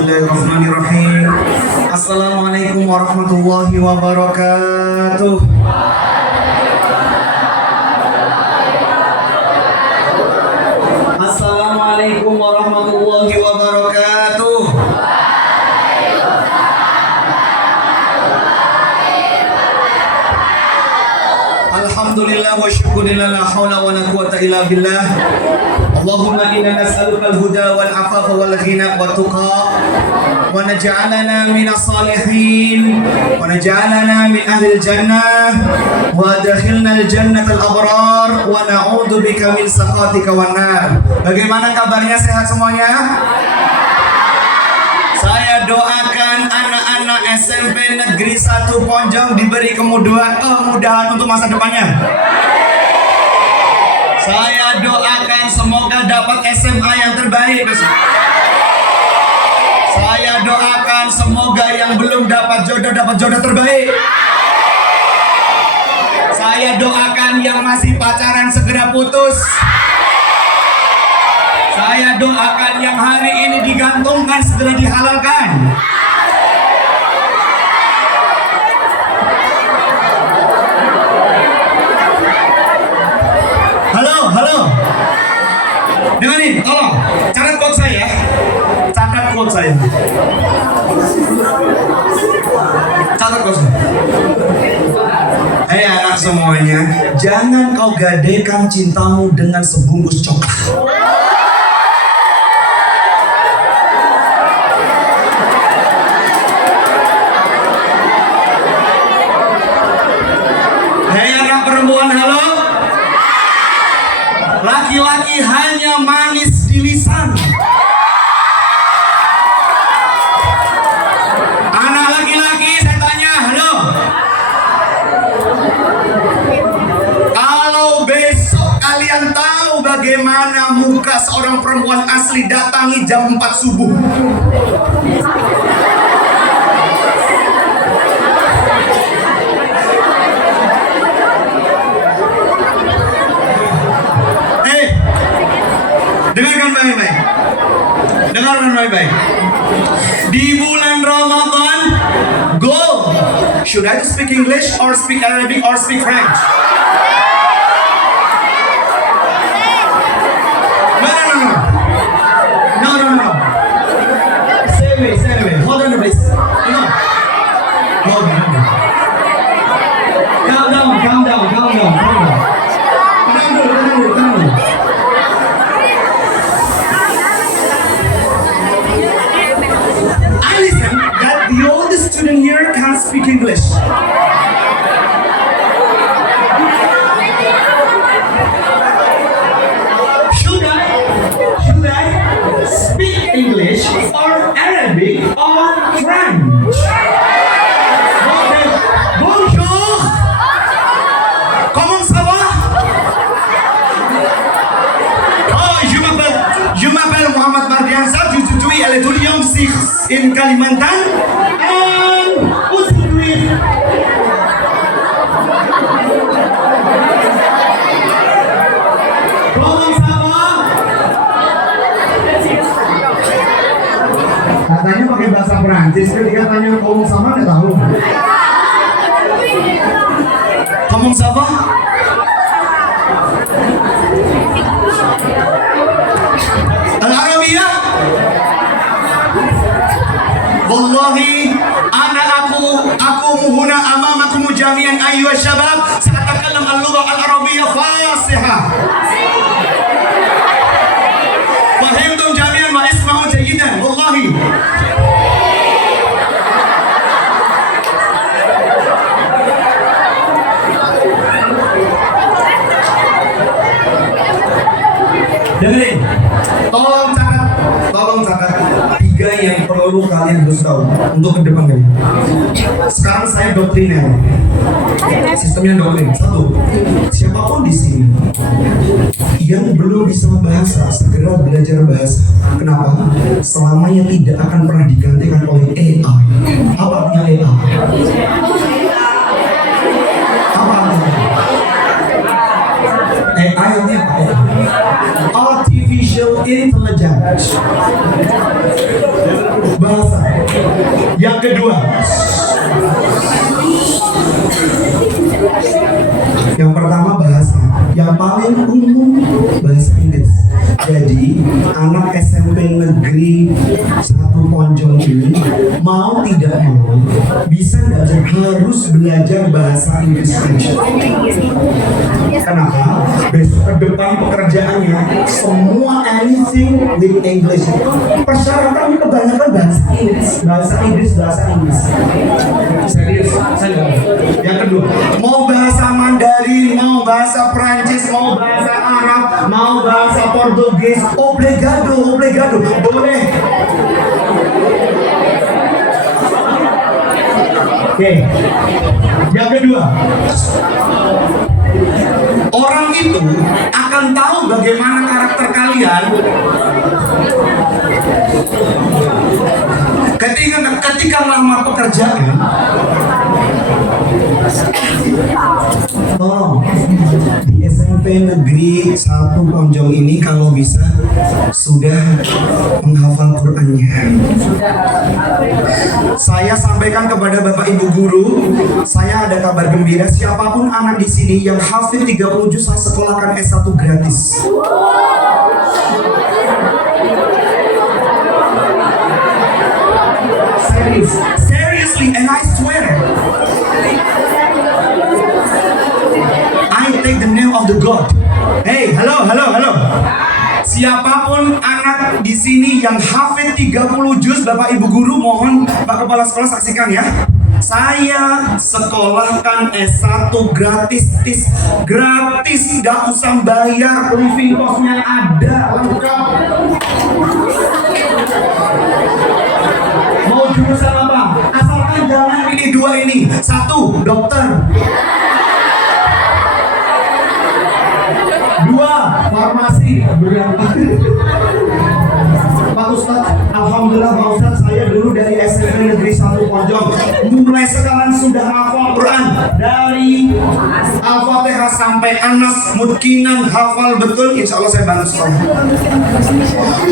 Bismillahirrahmanirrahim. Assalamualaikum warahmatullahi wabarakatuh. Assalamualaikum warahmatullahi wabarakatuh. Alhamdulillah wa syukurillah, la hawla wa la quwata illa billah. Allahumma inna nas'aluka al-huda wal afafa wal ghina wat tuqa wa naj'alana minas salihin wa naj'alana min ahli al-jannah wa adkhilna al-jannata al-abrar wa na'udzu bika min sakhatika wan nar. Bagaimana kabarnya, sehat semuanya? Saya doakan anak-anak SMP Negeri 1 Ponjong diberi kemudahan untuk masa depannya. Saya doakan semoga dapat SMA yang terbaik. Saya doakan semoga yang belum dapat jodoh terbaik. Saya doakan yang masih pacaran segera putus. Saya doakan yang hari ini digantungkan segera dihalalkan. Halo. Dengarin, tolong catat quote saya. Catat quote saya. Hei anak semuanya, jangan kau gadaikan cintamu dengan sebungkus coklat. Hei anak perempuan, halo. Laki-laki hanya manis di lisan. Anak laki-laki, saya tanya, halo. Kalau besok kalian tahu bagaimana muka seorang perempuan asli, datangi jam 4 subuh. Dengarkan baik-baik. Di bulan Ramadan, go. Should I speak English or speak Arabic or speak French? No. Say me. Hold on, please. No. Hold on. Calm down. The oldest student here can't speak English. Should I speak English or Arabic or French? Okay. Bonjour. Comment ça va? Oh, je m'appelle Muhammad Mardiansah. Je suis étudiant in Kalimantan. Katanya pakai bahasa Perancis, ketika tanya ngomong sama nggak tahu. Ngomong sama? Al-Arabiyah? Wallahi, aku muhuna amamakum jami'an ayyuha syabab, sa'atakallam al-lugha al-arabiyyah fasihah. Fahimtum jami'an wa isma'u jayyidan, wallahi. Dengerin, tolong catat 3 yang perlu kalian harus tahu untuk ke depan kali. Sekarang saya doktriner. Sistemnya doktrin. 1. Siapapun di sini yang belum bisa bahasa, segera belajar bahasa. Kenapa? Selamanya tidak akan pernah digantikan oleh AI. Apa artinya AI? Apa artinya? AI artinya apa? Artificial Intelligence. kedua. Yang pertama bahasa, yang paling umum bahasa Inggris. Jadi anak SMP negeri 1 Ponjong ini mau tidak mau bisa nggak harus belajar bahasa Inggris. Kenapa? Besok ke depan pekerjaannya semua anything with English. Persyaratan kebanyakan bahasa Inggris. Serius, saya. Yang kedua, mau bahasa Mandarin, mau bahasa Prancis, mau bahasa Arab, mau bahasa Portugis, obligado, boleh. Oke. Yang kedua, orang itu akan tahu bagaimana karakter kalian ketika melamar pekerjaan. Tolong di SMP negeri 1 Ponjong ini kalau bisa sudah menghafal Qurannya. Saya sampaikan kepada Bapak Ibu guru, saya ada kabar gembira, siapapun anak di sini yang hafid 30 juz saya sekolahkan S1 gratis. Seriously, and I swear, I take the name of the God. Hey, halo. Siapapun anak di sini yang hafid 30 juz, Bapak Ibu guru mohon Pak Kepala Sekolah saksikan ya. Saya sekolahkan S1 gratis, gak usah bayar, living cost-nya ada, lengkap. Mau jurusan apa? Asalkan jangan pilih dua ini. 1, dokter. 2, farmasi. Pak Ustadz, alhamdulillah Pak Ustadz, saya dulu dari SMP negeri 1 Ponjong mulai sekarang sudah hafal Quran dari Al-Fatihah sampai Anas, mutkinan, hafal betul. Insya Allah saya bantu sekolah.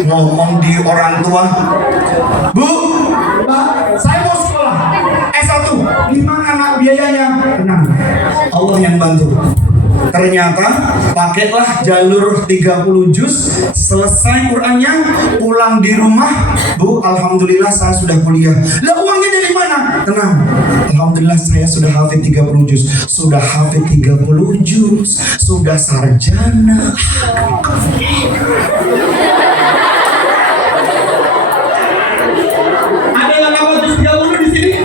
Ngomong di orang tua, Bu, Pak, saya mau sekolah S1, gimana anak biayanya? Tenang, Allah yang bantu. Ternyata pakailah jalur 30 juz, selesai Qurannya, pulang di rumah, Bu, alhamdulillah saya sudah kuliah. Lah uangnya dari mana? Tenang, alhamdulillah saya sudah hafid 30 juz, sudah hafid 30 juz, sudah sarjana. Ada yang hafal juz 30 di sini?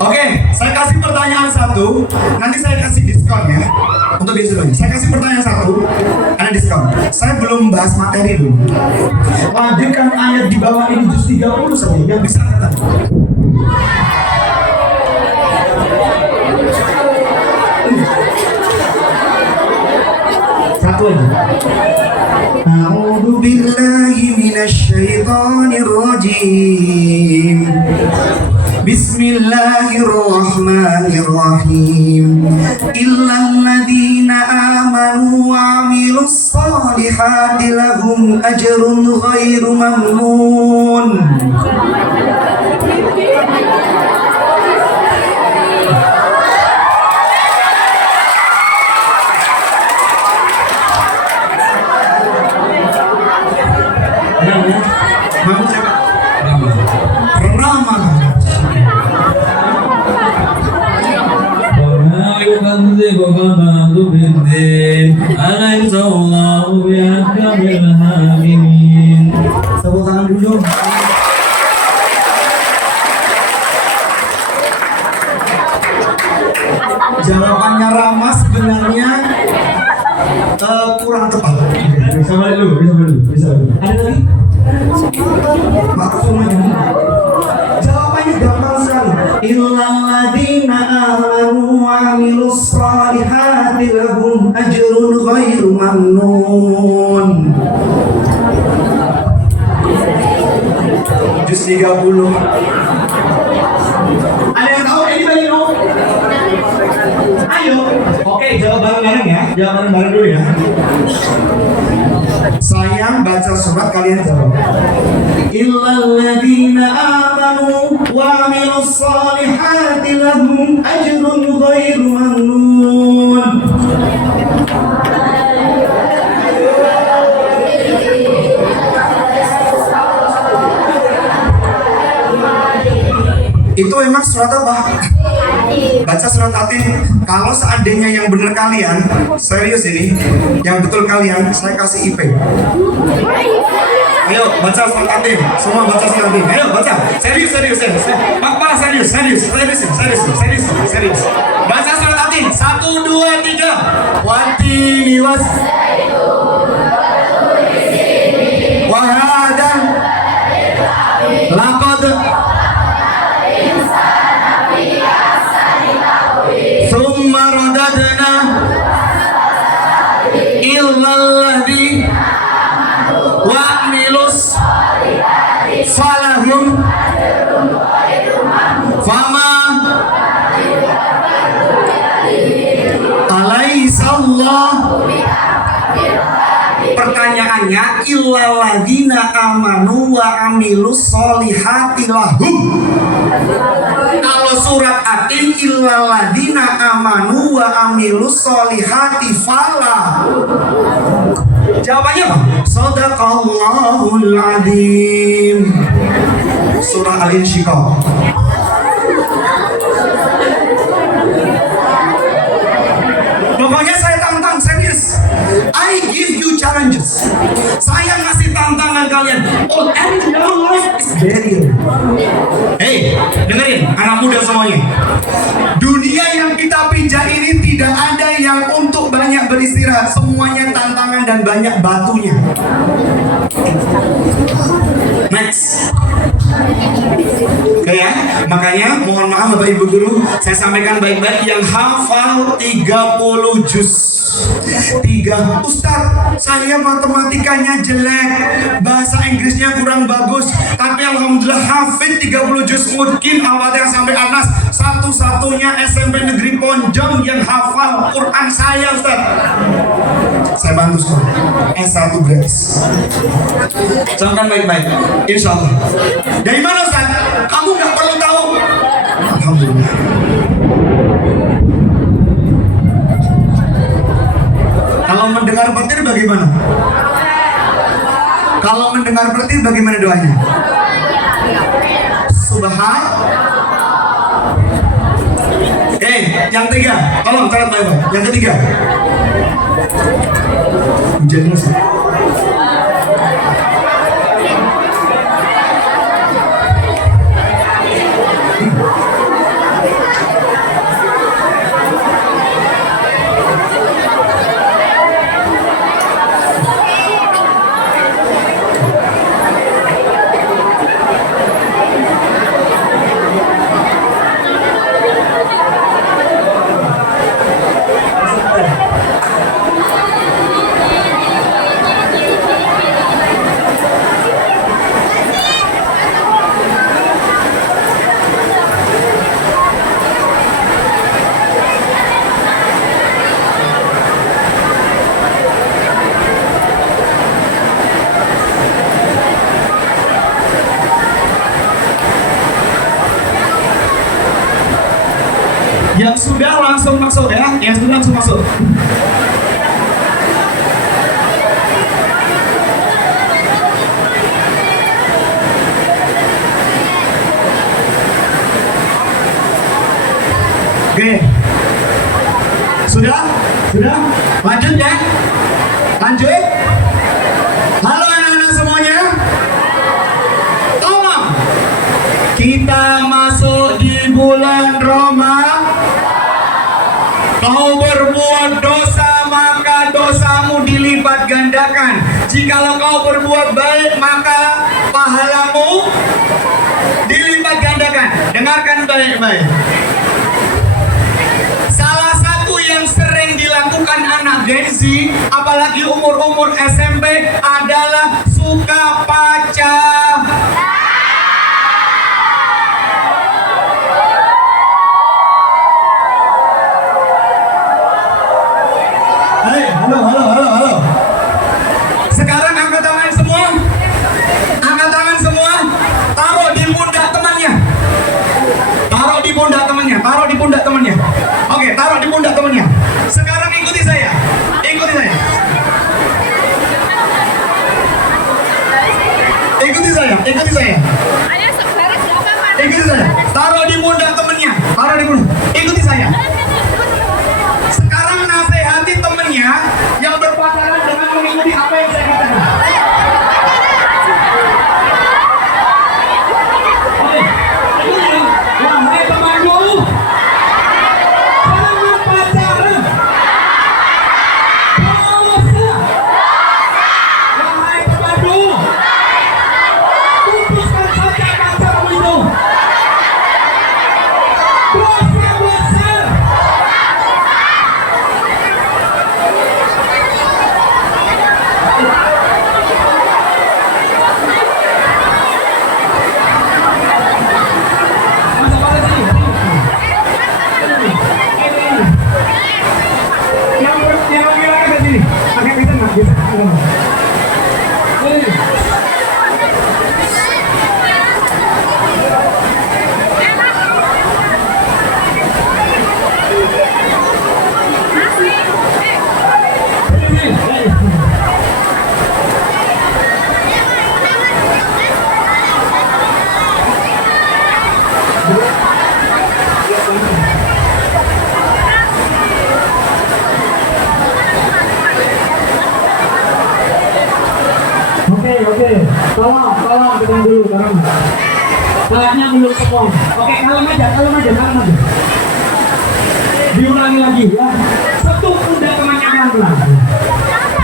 Oke, saya kasih pertanyaan satu, nanti saya kasih diskon ya. Untuk besok saya kasih pertanyaan satu, ada diskon. Saya belum bahas materi dulu. Lanjutkan ayat di bawah ini juz 30 saja yang bisa kata. Satu lagi. A'udzu billahi minasyaitonir rajim. Bismillahirrahmanirrahim. Illalladzina amanu wa 'amilus solihati lahum ajrun ghairu mamnun. Tepuk tangan dulu. Jawabannya Rama sebenarnya kurang tepat. Bisa balik dulu. Ada lagi? Maksudnya jawabannya gampang sekali. Illalladzina amanu wa 'amilus solihati lahum ajrun ghairu mamnun. Juz 30. Ada yang tahu? Anybody know? Ayo. Oke, jawab bareng-bareng ya. Jawab bareng-bareng dulu ya. Saya baca surat, kalian jawab. Illal ladzina amanu wa amilus solihati lahum ajrun ghairu mamnun. Itu emang surat apa? Baca surat Atin. Kalau seandainya yang benar kalian, serius ini, yang betul kalian, saya kasih IP. Ayo baca surat Atin. Semua baca surat Atin. Ayo baca. Serius. Papa serius. Baca surat Atin. 1, 2, 3. Watini was. Wahada. Laqad. Thumma radadna illalladzi wa'milus falahum fama alaihissallah. Pertanyaannya, illalladzina amanu wa amilus solihati lahum. Kalau surat Atin, illalladzina amanu wa amilus solihati fala. Jawabannya apa? Shadaqallahul adzim. Surah Al-Insyiqaq. Pokoknya saya tantang, serius. I give you challenges. Saya ngasih tantangan kalian. All and your life is very. Hey, dengerin anak muda semuanya. Dunia yang kita pijak ini tidak ada yang untuk banyak beristirahat. Semuanya tantangan dan banyak batunya. Next. Oke ya, makanya mohon maaf Bapak Ibu Guru, saya sampaikan baik-baik yang hafal 30 juz. 3. Ustaz, saya matematikanya jelek, bahasa Inggrisnya kurang bagus, tapi alhamdulillah hafid 30 juz. Mungkin Al-Fatihah sampai Anas, satu-satunya SMP Negeri Ponjong yang hafal Quran saya, Ustaz. Saya bantu semua. S1 gratis. Camkan baik-baik, insya Allah. Dari mana Ustaz? Kamu nggak perlu tahu. Alhamdulillah. Kalau mendengar petir bagaimana? Kalau mendengar petir bagaimana doanya? Subhan. Yang 3, tolong catat baik-baik. Yang ketiga. Hujan musik. Yang sudah langsung masuk ya, yang sudah langsung masuk. Oke, sudah, lanjut ya, lanjut. Halo anak-anak semuanya, tolong kita masuk di bulan Ramadan. Kau berbuat dosa, maka dosamu dilipat gandakan. Jikalau kau berbuat baik, maka pahalamu dilipat gandakan. Dengarkan baik-baik. Salah satu yang sering dilakukan anak Gen Z, apalagi umur-umur SMP, adalah suka pacar. Halo. Sekarang tarik dulu. Ikuti saya. Sekarang nasihati temennya yang berpacaran dengan mengikuti apa yang saya katakan. Wahai temanku, jangan pacaran. Dosa. Wahai temanku, putuskan saja pacarmu itu. Dosa besar. Oke, tolong tenang dulu, tolong. Saatnya dulu semua. Oke, kalem aja. Diulangi lagi ya. Sentuh pundak temannya pelan-pelan.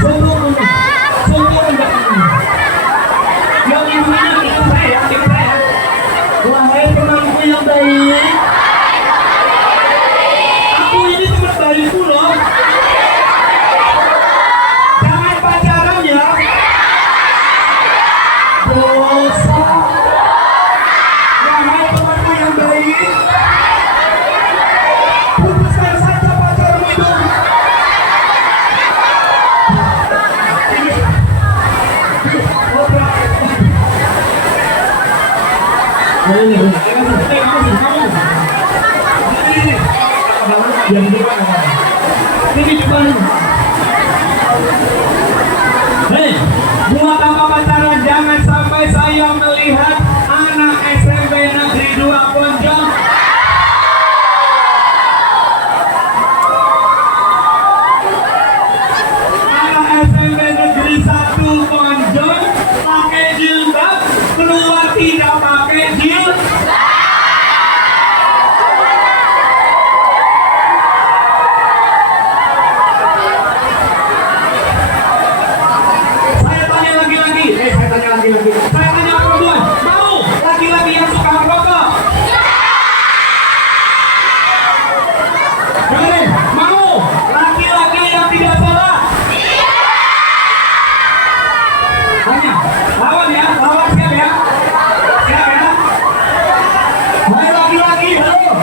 Sentuh pundak temannya. Yang ini itu saya. Wahai temanku yang baik. Aku ini teman baikku loh. Jangan pacaran ya. Dosa. Wahai temanku yang baik, putuskan saja pacarmu itu. Hei, buat apa pacaran? Jangan sampai saya melihat anak SMP Negeri 2 Ponjong. Anak SMP Negeri 1 Ponjong pakai jilbab, keluar tidak pakai jilbab. Saya tanya perempuan, mau laki-laki yang suka merokok? Dengerin, mau laki-laki yang tidak sholat? Tanya, lawan siap ya? Siap ya? Hai laki-laki, halo.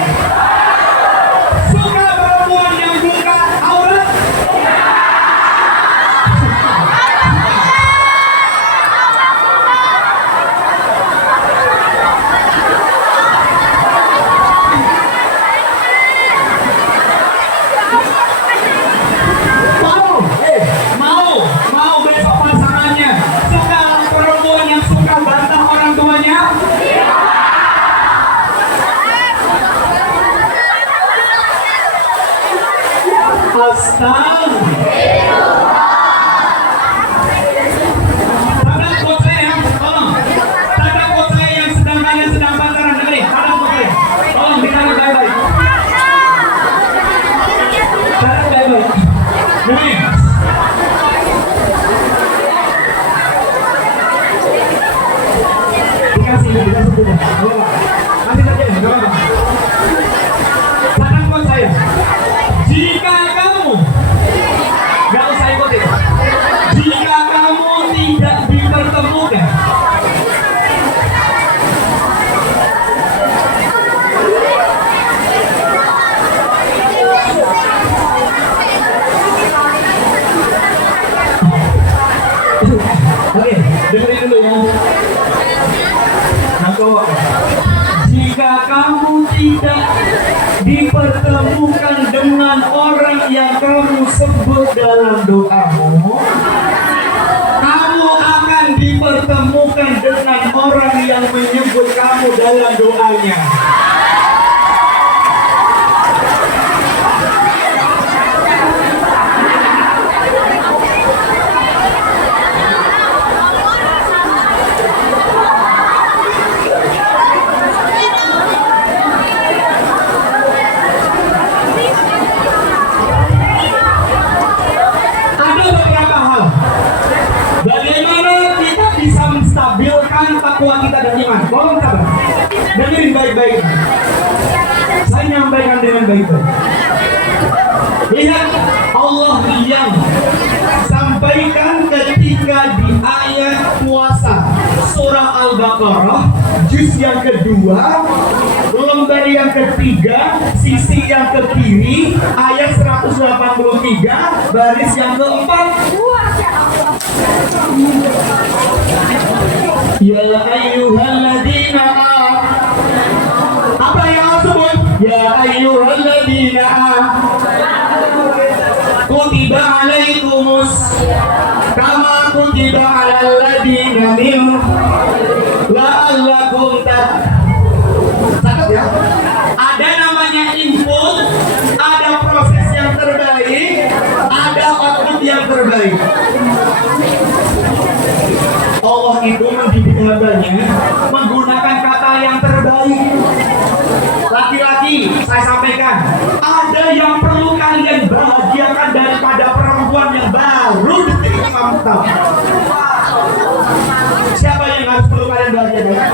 Suka perempuan yang buka aurat? Mau besok pasangannya suka perempuan yang suka bantah orang tuanya? Astaga. Tanda buat saya, tolong. Tanda buat saya yang kalian sedang pacaran, dengerin. Tanda buat saya, tolong ditaruh baik-baik. Taruh baik-baik. Dengerin. Dikasih punya. Kasih saja, nggak apa-apa. Tanda buat saya. Jika kamu, nggak usah ikutin. Jika kamu tidak dipertemukan, oke, dengerin dulu ya. Jika kamu tidak dipertemukan dengan orang yang kamu sebut dalam doamu, kamu akan dipertemukan dengan orang yang menyebut kamu dalam doanya. baik-baik. Saya nyampaikan dengan baik-baik. Lihat Allah yang sampaikan ketika di ayat puasa surah Al-Baqarah juz yang kedua lembar yang ketiga sisi yang ke kiri ayat 183 baris yang keempat. Ya ayyuhalladzina apa yang tersebut? Ya ayyuhalladzina kutiba alaikumus kama kutiba alal ladzina min la'allakum catat ya. Ada namanya input, ada proses yang terbaik, ada output yang terbaik. Allah itu mendidik hambanya menggunakan kata yang terbaik. Laki-laki, saya sampaikan, ada yang perlu kalian bahagiakan daripada perempuan yang baru detik ini mampu. Siapa yang harus perlu kalian bahagiakan?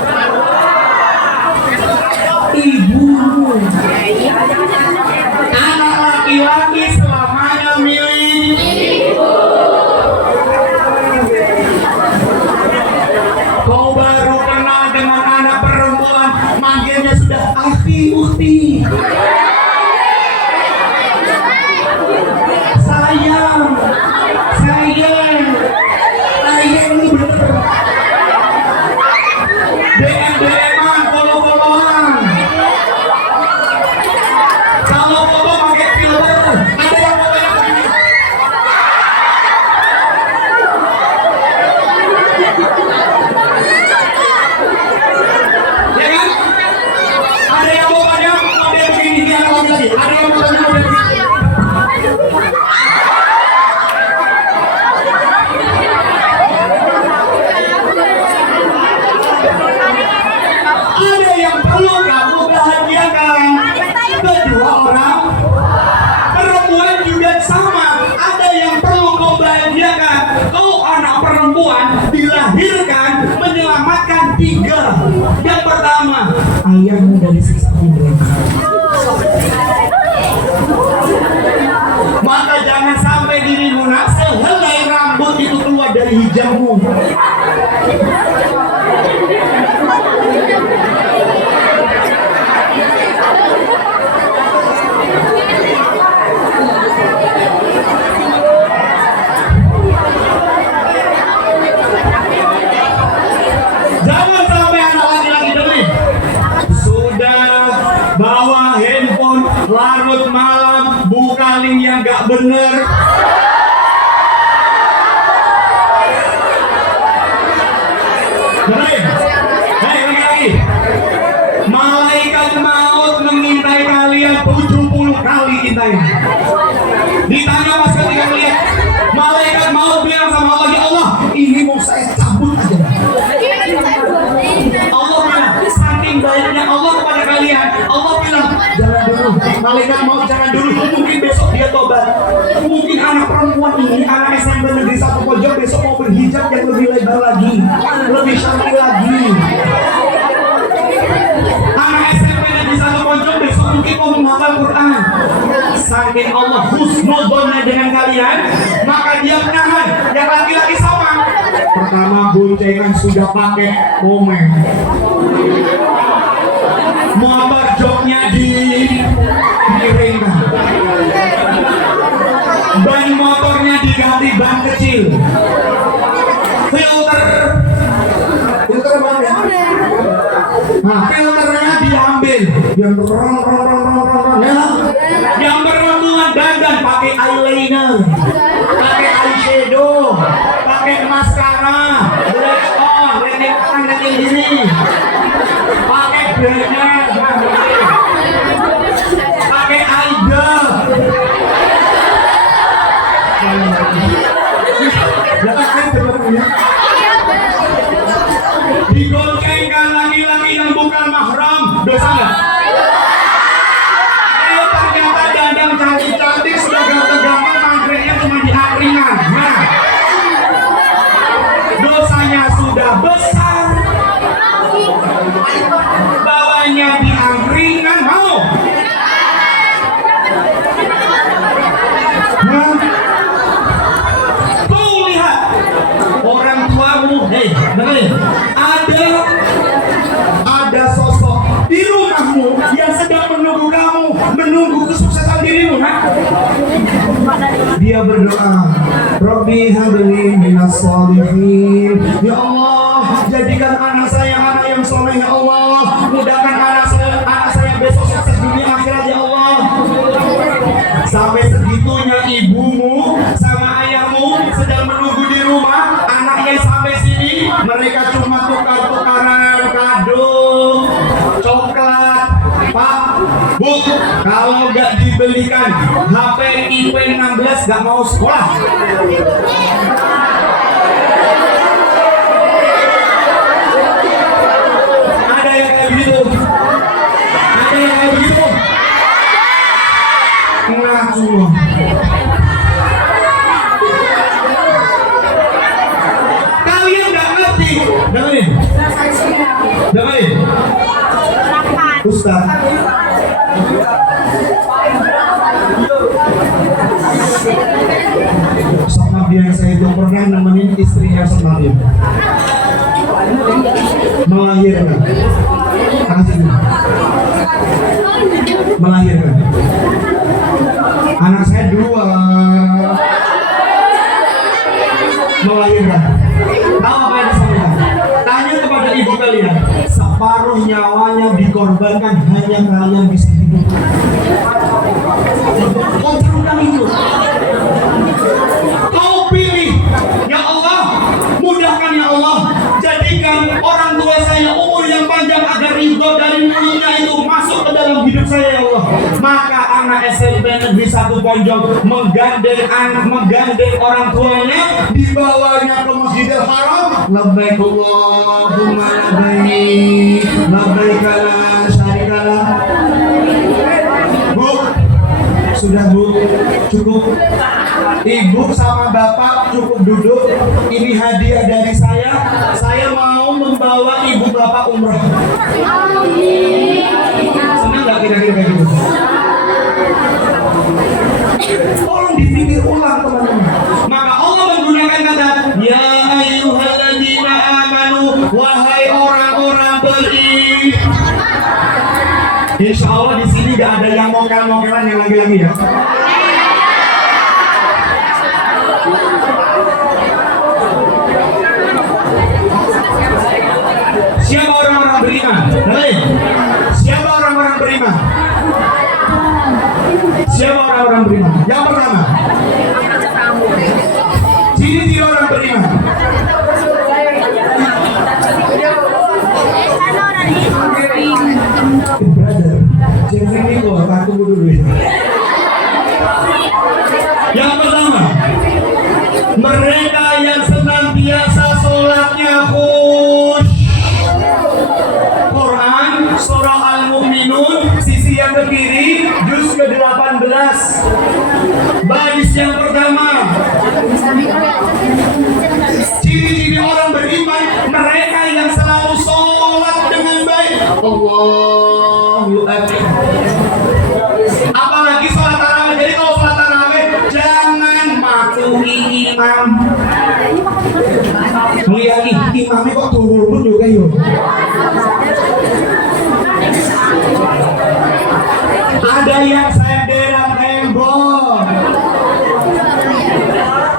Ibu. Anak laki-laki selamanya milik ibu. Kau baru kenal dengan anak perempuan, manggilnya sudah akhi, ukti. Sayang, sayang, sayang ini bener. DM-DM-an, follow-followan. Kalau foto pakai filter, ada yang foto yang begini. Ya kan? Ada yang fotonya model begini, dia lagi. Ada yang fotonya model begini. Ada yang perlu kamu bahagiakan. Kedua orang perempuan juga sama. Ada yang perlu kau bahagiakan. Kau anak perempuan dilahirkan menyelamatkan 3. Yang pertama, ayahmu dari siksa neraka. Maka jangan sampai dirimu sehelai rambut itu keluar dari hijabmu. Jangan sampai anak laki-laki dengerin. Sudah bawa handphone larut malam, buka link yang gak bener. Dengerin. Hei laki-laki, malaikat maut mengintai kalian 70 kali intainya. Ditanya pas ketika melihat, malaikat maut bilang sama Allah, ya Allah, ini mau saya cabut aja. Allah bilang, saking baiknya Allah kepada kalian, Allah bilang, jangan dulu, malaikat maut jangan dulu, mungkin besok dia tobat. Mungkin anak perempuan ini, anak SMP Negeri 1 Pojok besok mau berhijab yang lebih lebar lagi, lebih syar'i lagi. Anak SMP Negeri 1 Pojok besok mungkin mau menghafal Quran. Saking Allah husnudzonnya dengan kalian, maka dia menahan. Yang laki-laki sama. Pertama boncengan sudah pakai momen, motor joknya dikirimkan, ban motornya diganti ban kecil, filter mana? Nah, filternya diambil, yang perempuan dandan pakai eyeliner, pakai eyeshadow, pakai maskara, lihat gini, pakai brandnya, pakai eyedrop. Digoncengkan laki-laki yang bukan mahram, dosa nggak? Ternyata dandan cantik-cantik sudah ganteng-ganteng, antrenya cuma di angkringan. Nah, dosanya sudah besar. Bawahnya di rumahmu yang sedang menunggu kamu, menunggu kesuksesan dirimu, nak. Dia berdoa, Rabbi habli minas sholihin. Ya Allah, jadikan anak saya anak yang soleh, ya Allah. Mudahkan anak saya besok sukses dunia akhirat, ya Allah. Sampai segitunya ibumu sama ayahmu sedang menunggu di rumah, anaknya sampai sini, mereka cuma tukar-tukaran kado, coklat. Pak, Bu, kalau nggak dibelikan HP IP 16 nggak mau sekolah. Ada yang kayak begitu? Ada yang kayak begitu? Ngaku. Kalian nggak ngerti. Dengerin. Dengerin. Ustaz. Sama dia saya itu pernah nemenin istrinya semalam melahirkan. Melahirkan. Anak saya 2 melahirkan. Tahu apa yang disampaikan? Tanya kepada ibu kalian. Separuh nyawanya dikorbankan hanya kalian bisa hidup. Kau taruhkan itu. Kau pilih, ya Allah, mudahkan ya Allah, jadikan orang tua saya umur yang panjang agar ridho dari mulutnya itu masuk ke dalam hidup saya, ya Allah. Maka anak SMP Negeri 1 Ponjong menggandeng orang tuanya, dibawanya ke Masjidil Haram. Labbaik Allahumma labbaik, labbaik la syarika lak. Bu, sudah Bu, cukup. Ibu sama bapak cukup duduk. Ini hadiah dari saya. Saya mau membawa ibu bapak umrah. Senang nggak kira-kira kayak gitu? Tolong dipikir ulang, teman-teman. Maka Allah menggunakan kata ya ayyuhalladzina amanu, wahai orang-orang beriman. Insya Allah di sini gak ada yang mongkel-mongkelan yang lagi-lagi ya. Siapa orang-orang beriman? Dengerin. Siapa orang-orang beriman? Siapa orang-orang beriman? Yang pertama, ciri-ciri orang beriman. Brother, jangan ini kok, aku dulu. Yang pertama, mereka yang senantiasa sholatnya khusyuk. Quran surah Al-Mu'minun sisi yang ke kiri, juz ke-18, baris yang pertama. Ciri-ciri orang beriman, mereka yang selalu sholat dengan baik. Allahu Akbar. Apalagi sholat tarawih. Jadi kalau sholat tarawih jangan matuhi imam. Melihat imamnya kok turun juga yuk. Ada yang senderan tembok.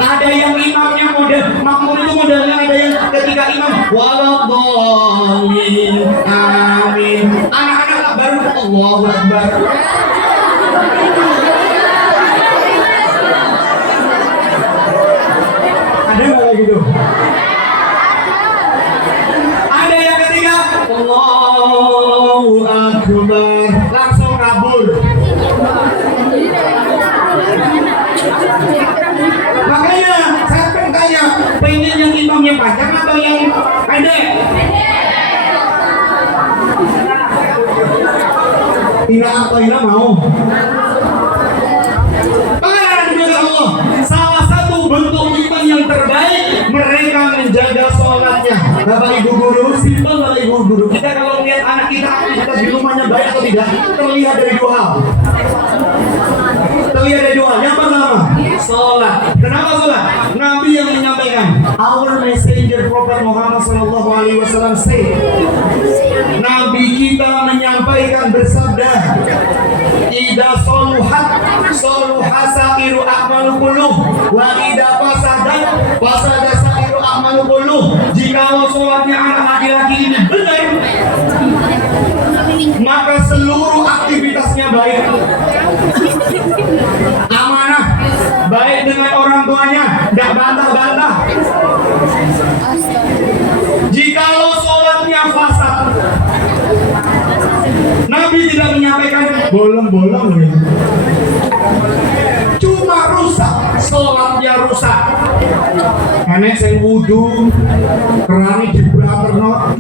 Ada yang imamnya model makmum itu modelnya, ada yang ketika imam waladhdallin amin, anak-anak baru Allahu Akbar. Ada nggak kayak gitu? Ada yang ketiga Allahu Akbar langsung kabur. Makanya saya pengen tanya, pengen yang imamnya panjang atau yang pendek? Tidak apa tidak mau. Pengen menjaga Allah. Salah satu bentuk iman yang terbaik, mereka menjaga sholatnya. Bapak Ibu guru, simpel Bapak Ibu guru. Kita kalau lihat anak kita aktivitas di rumahnya baik atau tidak, terlihat dari 2 hal. Terlihat dari 2 hal. Yang pertama, sholat. Kenapa sholat? Nabi yang menyampaikan, our messenger Prophet Muhammad SAW say, Nabi kita menyampaikan menyampaikan bersabda, "Ida soluhat soluha sairu a'malu kulluh wa ida fasadat fasada sairu a'malu kulluh." Jikalau sholatnya anak laki-laki ini benar, maka seluruh aktivitasnya baik. Amanah, baik dengan orang tuanya, tidak bantah-bantah. Jikalau sholatnya fasad, Nabi tidak menyampaikan bolong-bolong ya. Cuma rusak, sholatnya rusak. Karena saya wudhu, kerani dibaterno,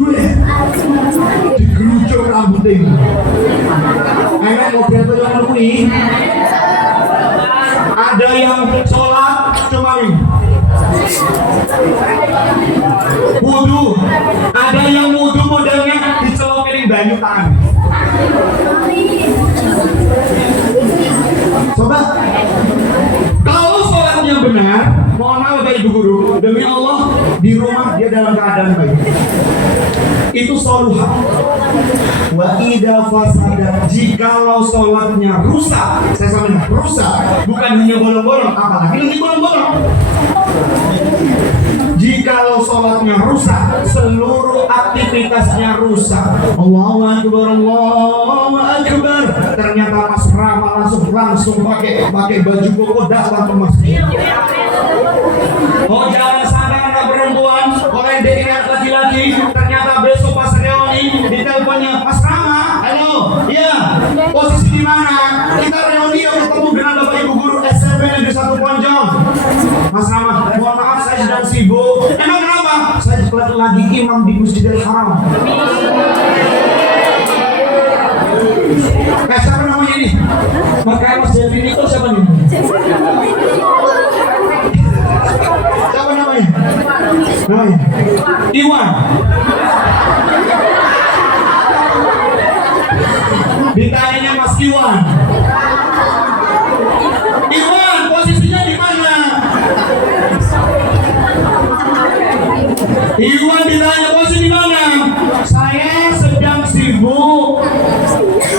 digerucuk rambutnya. Karena model itu yang lebih, ada yang sholat cuma ini. Wudhu, ada yang wudhu modelnya dicelokin banyu tangan. Sobat, kalau sholatnya benar, mohon maaf Bapak Ibu Guru, demi Allah di rumah dia dalam keadaan baik, itu soluha. Wa ida fasada, jikalau sholatnya rusak, saya sampaikan rusak, bukan hanya bolong-bolong, apalagi lebih bolong-bolong. Jikalau sholatnya rusak, seluruh aktivitasnya rusak. Allahu Akbar, Allahu Akbar. Ternyata Mas Rama langsung pakai baju koko datang ke masjid. Oh, jangan sampai anak perempuan oleh dengan laki-laki, ternyata besok pas reuni di teleponnya, Mas Rama, halo, iya, posisi di mana? Kita reuni ketemu dengan Bapak Ibu Guru SMP Negeri 1 Ponjong. Mas Rama, mohon maaf saya sedang sibuk. Emang kenapa? Saya lagi imam di Masjidil Haram. Siapa namanya ini? Makanya Mas Jevin itu siapa nih? Siapa namanya? Namanya? Iwan. Ditanya Mas Iwan. Iwan, posisinya di mana? Iwan ditanya posisi di mana? Saya sedang sibuk.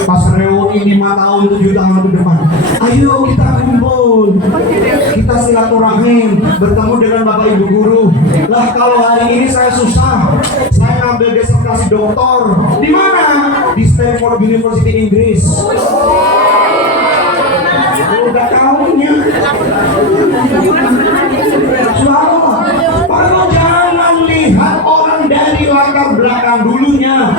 Pas reuni 5 tahun 7 tahun ke depan, ayo kita kumpul, kita silaturahim, bertemu dengan Bapak Ibu Guru. Lah kalau hari ini saya susah, saya ngambil disertasi doktor. Di mana? Di Stanford University Inggris. Udah tahunya. Suara, kalau jangan lihat orang dari latar belakang dulunya.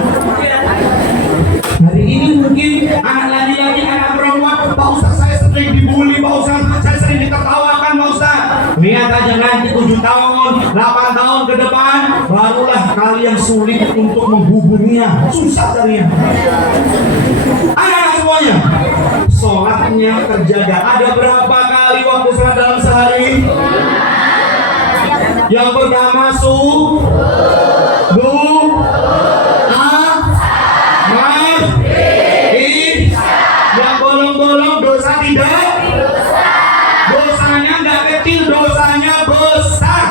Hari ini mungkin anak laki-laki, anak perempuan, Pak Ustaz saya sering dibully, Pak Ustaz saya sering ditertawakan, Pak Ustaz. Lihat aja nanti 7 tahun, 8 tahun ke depan, barulah kalian sulit untuk menghubunginya, susah carinya. Anak semuanya, sholatnya terjaga. Ada berapa kali waktu sholat dalam sehari? Yang pertama yang bolong-bolong dosa tidak? Dosanya nggak kecil, dosanya besar.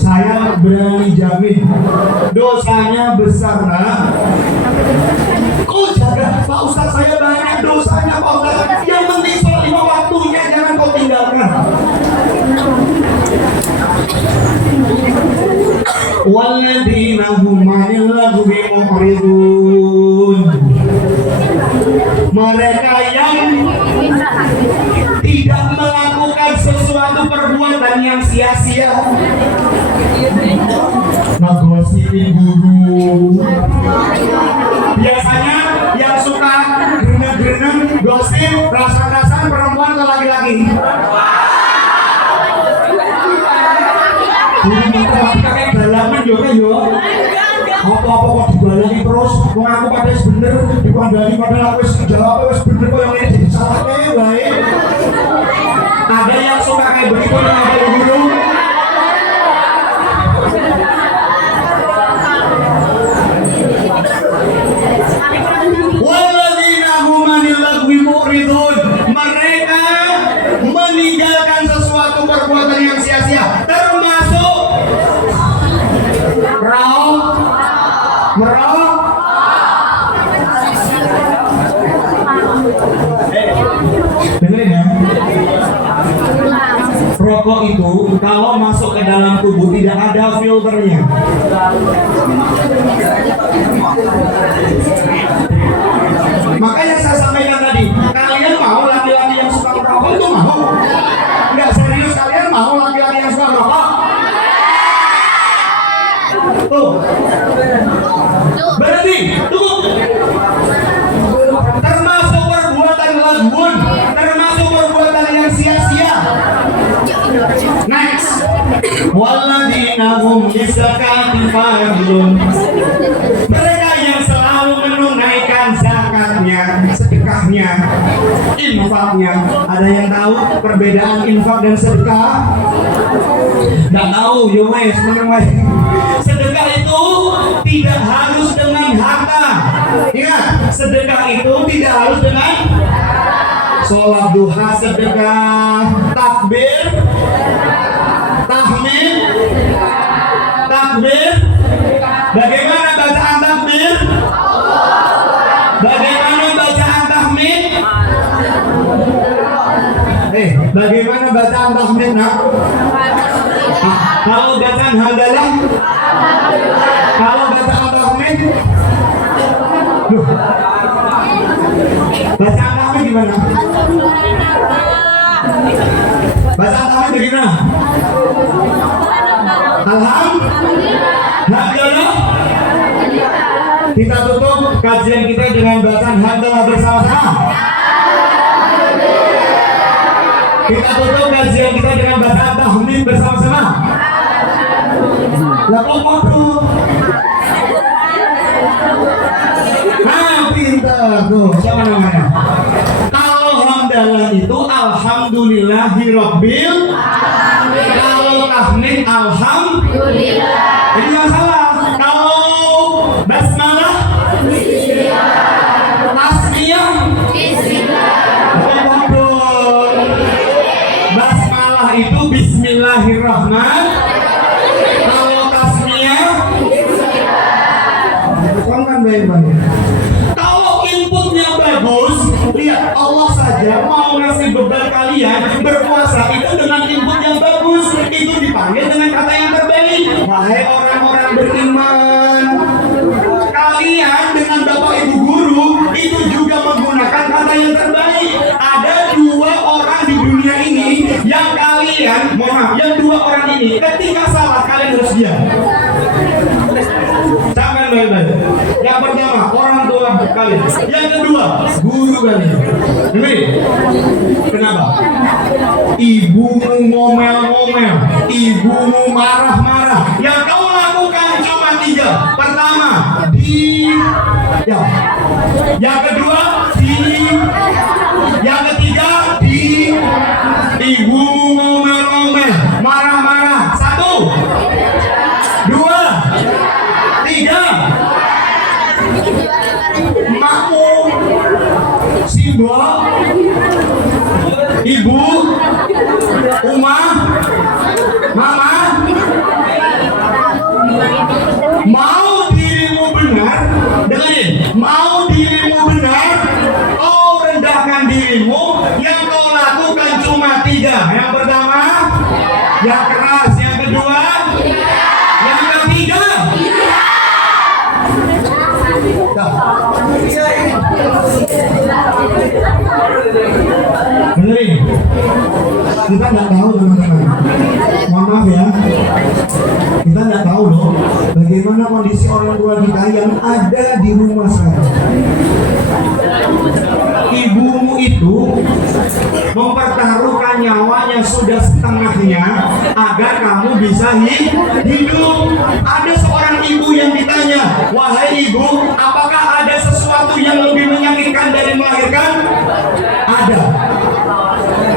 Saya berani jamin dosanya besar, nah. Kok jaga Pak Ustaz, saya banyak dosanya Pak Ustaz. Yang penting sholat 5 waktunya jangan kau tinggalkan. Walladzina hum 'anil lagwi mu'ridun. Mereka yang tidak melakukan sesuatu perbuatan yang sia-sia. Ngegosipin guru. Biasanya yang suka greneng-greneng, gosip, rasa-rasan perempuan atau laki-laki? Kakek galangan yo kan yo. Apa-apa kok dibalani terus, wong aku padahal bener, dikandani padahal aku wis jawab wis bener kok yang ini disalahke wae. Ada yang suka kayak begitu dengan guru. Walladzina hum 'anil lagwi mu'ridun. Mereka meninggalkan sesuatu perbuatan yang sia-sia, termasuk raos Dengerin ya. Rokok itu kalau masuk ke dalam tubuh tidak ada filternya. Makanya saya sampaikan tadi, kalian mau laki-laki yang suka merokok itu mau? Enggak serius, kalian mau laki-laki yang suka merokok? Tuh. Berarti, tunggu. Termasuk perbuatan lagun, termasuk perbuatan yang sia-sia. Next. Walladzina hum lisakati fa'ilun. Mereka yang selalu menunaikan zakatnya, sedekahnya, infaknya. Ada yang tahu perbedaan infak dan sedekah? Nggak tahu, yo wes, sedekah itu tidak harus dengan harta. Ingat, sedekah itu tidak harus dengan sholat duha sedekah, takbir, tahmid, takbir. Bagaimana bacaan takbir? Bagaimana bacaan tahmid? Bagaimana bacaan tahmid, nak? Kalau bacaan hamdalah? Kalau bacaan tahmid? Duh. Bacaan tahmid gimana? Bacaan tahmid bagaimana? Alhamdulillah. Kita tutup kajian kita dengan bacaan hamdalah bersama-sama. Kita tutup kajian kita dengan bacaan tahmid bersama-sama. Lah kok tuh? Pintar tuh. Siapa namanya? Kalau hamdalah itu alhamdulillahirabbil. Kalau tahmid alhamdulillah. Jadi masalah. Kalau basmalah tasmiyah basmalah itu bismillahirrahmanirrahim. Kalau tasmiyah kan baik-baik. Kalau inputnya bagus, lihat Allah saja mau ngasih beban kalian berpuasa itu dengan input yang bagus, itu dipanggil dengan kata yang terbaik. Wahai orang-orang beriman, kalian dengan bapak ibu guru itu juga menggunakan kata yang terbaik. Ada dua orang di dunia ini yang kalian, mohon maaf, yang dua orang ini ketika salah kalian harus diam. Jangan baik-baik. Yang pertama orang tua kalian, yang kedua guru kalian. Dengerin. Kenapa? Ibumu ngomel-ngomel, ibumu marah-marah. Yang kau lakukan cuma tiga. Pertama, ya. Yang kedua, yang ketiga, ibumu ngomel-ngomel, marah-marah. 1, 2, 3. Makmu, simbol, ibu, umah, mama. Mau dirimu benar, dengerin. Mau dirimu benar, kau rendahkan dirimu. Yang kau lakukan cuma 3. Yang pertama, yang keras. Yang kedua, yang ketiga. Benerin, kita nggak tahu teman-teman. Mohon maaf ya, kita nggak tahu loh bagaimana kondisi orang tua kita yang ada di rumah sekarang. Ibumu itu mempertaruhkan nyawanya sudah setengahnya agar kamu bisa hidup. Ada seorang ibu yang ditanya, wahai ibu, apakah ada sesuatu yang lebih menyakitkan dari melahirkan?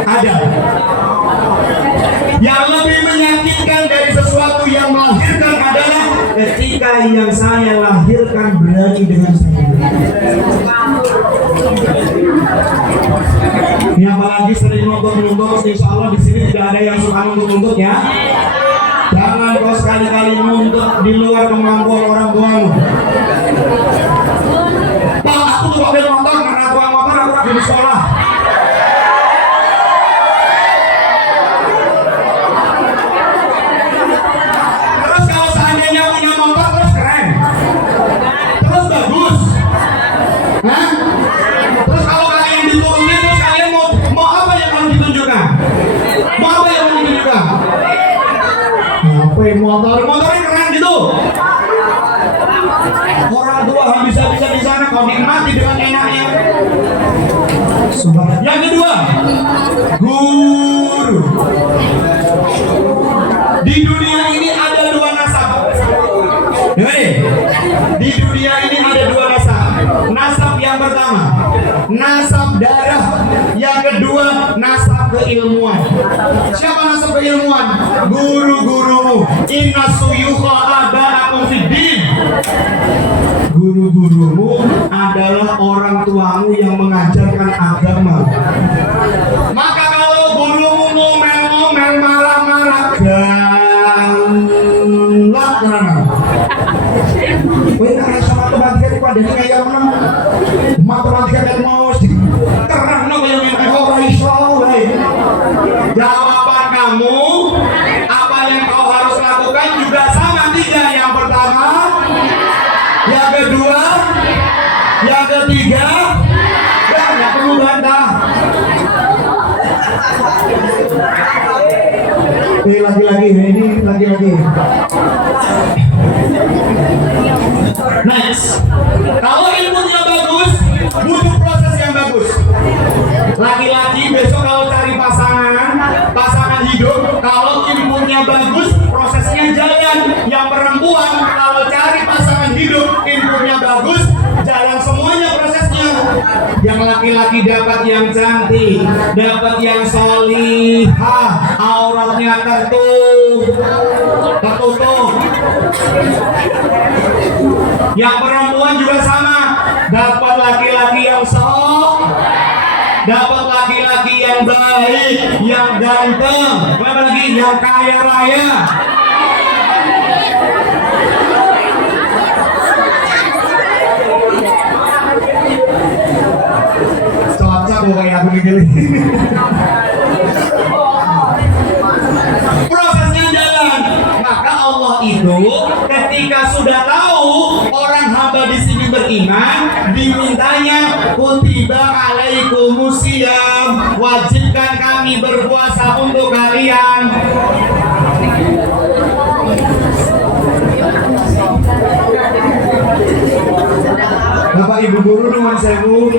Ada. Yang lebih menyakitkan dari sesuatu yang melahirkan adalah ketika yang saya lahirkan berani dengan saya. Ini apalagi sering nuntut, insya Allah di sini tidak ada yang suka nuntut ya. Jangan kau sekali-kali nuntut di luar kemampuan orang orang tuamu. Pak, aku tuh pakai motor karena tukang motor aku lagi di sekolah. Terus kalau seandainya punya motor terus keren, terus bagus, hah? Terus kalau kalian diturunin terus kalian mau apa yang harus ditunjukkan? Mau apa yang mau ditunjukkan? Apa yang motornya keren gitu? Orang tua bisa di sana kau nikmati dengan enaknya. Yang kedua, guru. Di dunia ini ada dua nasab. Di dunia ini ada dua nasab. Nasab yang pertama, nasab darah. Yang kedua, nasab keilmuan. Siapa nasab keilmuan? Guru-gurumu. Inna suyukha aba'akum fiddin. Guru-gurumu adalah orang tuamu yang mengajarkan agama. Maka kalau gurumu ngomel-ngomel, marah-marah, galak karena kowe nek sama matematika iku padane kaya ngono. Matematika nek mau terangno kaya ngene ora iso wae. Jawaban kamu, apa yang kau harus lakukan juga sama tiga. Yang pertama, yang kedua, yang ketiga, nggak perlu bantah. Lagi-lagi. Next, kalau ilmunya bagus, butuh proses yang bagus. Laki-laki besok kalau cari pasangan hidup, kalau ilmunya bagus, prosesnya jalan. Yang perempuan kalau cari pasangan hidup, ilmunya bagus, jalan semuanya prosesnya. Yang laki-laki dapat yang cantik, dapat yang salihah, auratnya tertutup. Yang perempuan juga sama, dapat laki-laki yang sok, dapat laki-laki yang baik, yang ganteng, apa lagi yang kaya raya. Cocok kayak aku gini. Prosesnya jalan. Maka Allah itu ketika sudah tahu orang hamba di sini beriman, dimintanya kutiba alaikumusiyam, wajibkan kami berpuasa untuk kalian. Bapak Ibu guru nuwun sewu,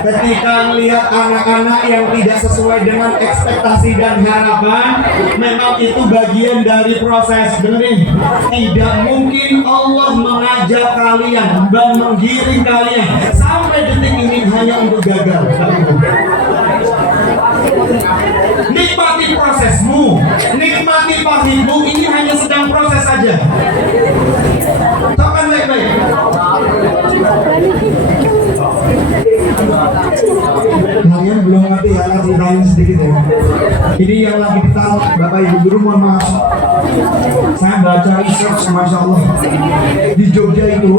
ketika melihat anak-anak yang tidak sesuai dengan ekspektasi dan harapan, memang itu bagian dari proses. Dengerin, tidak mungkin Allah mengajak kalian dan menggiring kalian sampai detik ini hanya untuk gagal. Nikmati prosesmu, nikmati pahitmu, ini hanya sedang proses saja. Tokan baik-baik. Kalian belum ngerti ya, ceritain sedikit ya. Ini yang lagi ditangkap Bapak Ibu guru, mohon maaf. Saya baca research, Masya Allah, di Jogja itu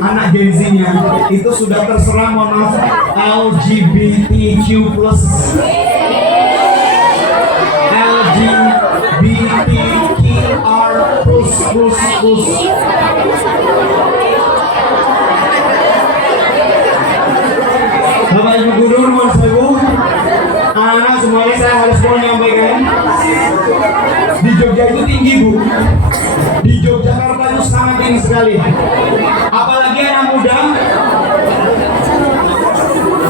anak Gen Z-nya itu sudah terserang, mohon maaf, LGBTQ+. LGBTQR+++. Bapak Ibu guru, nuwun sewu, anak semuanya saya harus mau nyampaikan, di Jogja itu tinggi Bu, di Yogyakarta itu sangat tinggi sekali. Apalagi anak muda,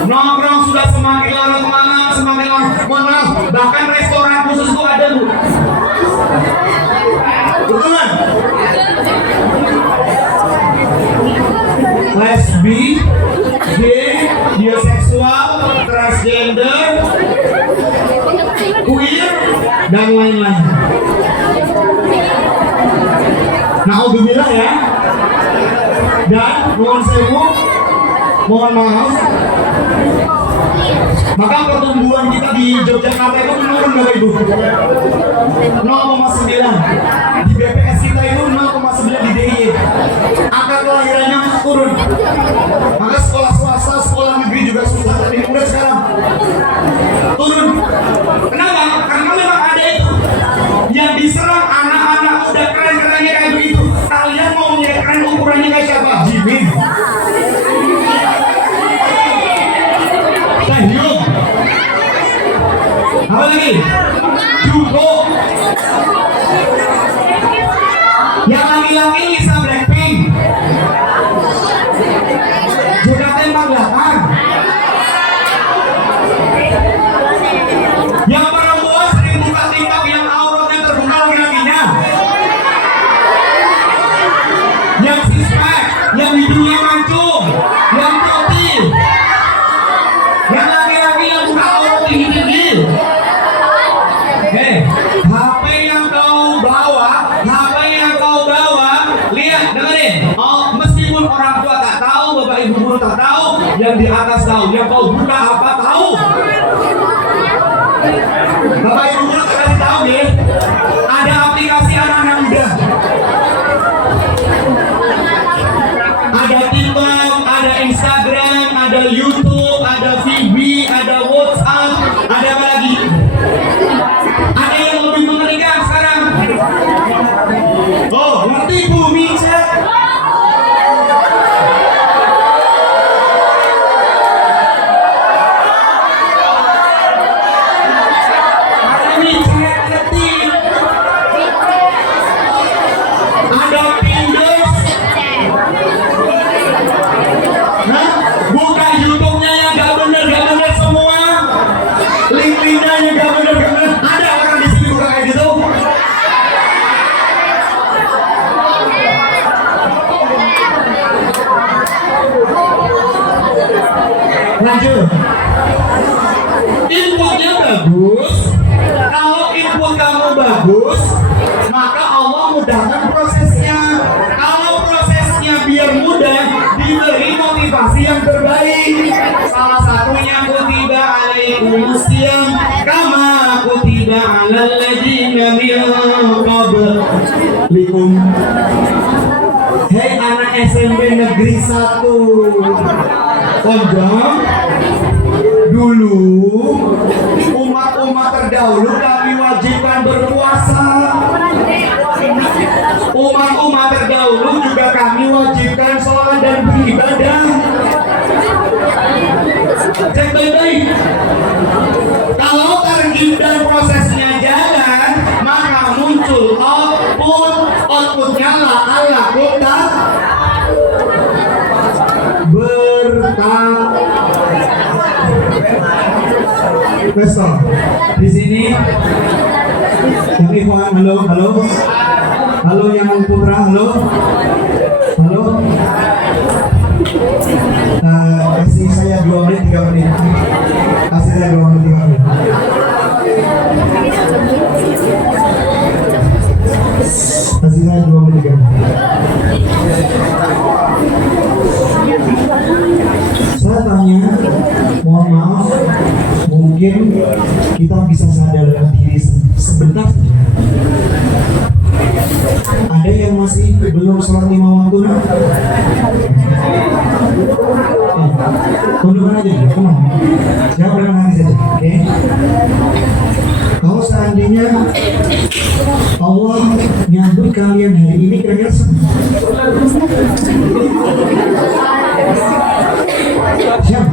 nongkrong sudah semakin larut malam, semakin larut. Mohon maaf, bahkan restoran khusus itu ada Bu. Betul kan? Lesbi, gay, bioseksual, transgender, queer, dan lain-lain. Na'udzubillah ya. Dan mohon sewu, mohon maaf, maka pertumbuhan kita di Yogyakarta itu menurun Bapak Ibu, 0,9. Di BPS kita itu 0,9. yang hidungnya mancung, yang putih, yang laki-laki yang buka aurat tinggi-tinggi. HP yang kau bawa, lihat, dengerin. Oh, meskipun orang tua tak tahu, bapak ibu guru tak tahu, yang di atas tahu, yang kau buka apa tahu. Bapak ibu guru kasih tahu ya, ada aplikasi anak-anak muda. Ada TikTok, ada Instagram, ada YouTube, ada VB, ada WhatsApp, ada apa lagi? Ada yang lebih mengerikan sekarang. Oh, ngerti bumi chat? Ada Pinterest. Buka YouTube-nya yang gak bener semua. Link-linknya yang gak bener. Ada orang di sini buka kayak gitu. Lanjut. Inputnya bagus. Kalau input kamu bagus, maka Allah mudahkan prosesnya. Kalau prosesnya biar mudah, diberi motivasi yang terbaik. Salah satunya kutiba alaikumusiyam kama kutiba alal ladzina min qablikum. Hei anak SMP negeri 1, Kondang, dulu umat-umat terdahulu kami wajibkan berpuasa. Umat-umat terdahulu juga kami wajibkan sholat dan beribadah. Cek baik-baik. Kalau target dan prosesnya jalan, maka muncul outputnya Allah kota berkah. Besok di sini yang Ikhwan, halo yang Putra, halo. Kasih saya 2 menit 3 menit. Kasih saya 2 menit 3 menit. Kasih saya 2 menit 3 menit. Saya tanya, mohon maaf, mungkin kita bisa sadarkan diri sebentar. Ada yang masih belum sholat 5 waktu? Tundukkan aja, tenang. Jawab dengan hati saja, oke? Kalau seandainya Allah nyambut kalian hari ini, kira-kira siapa?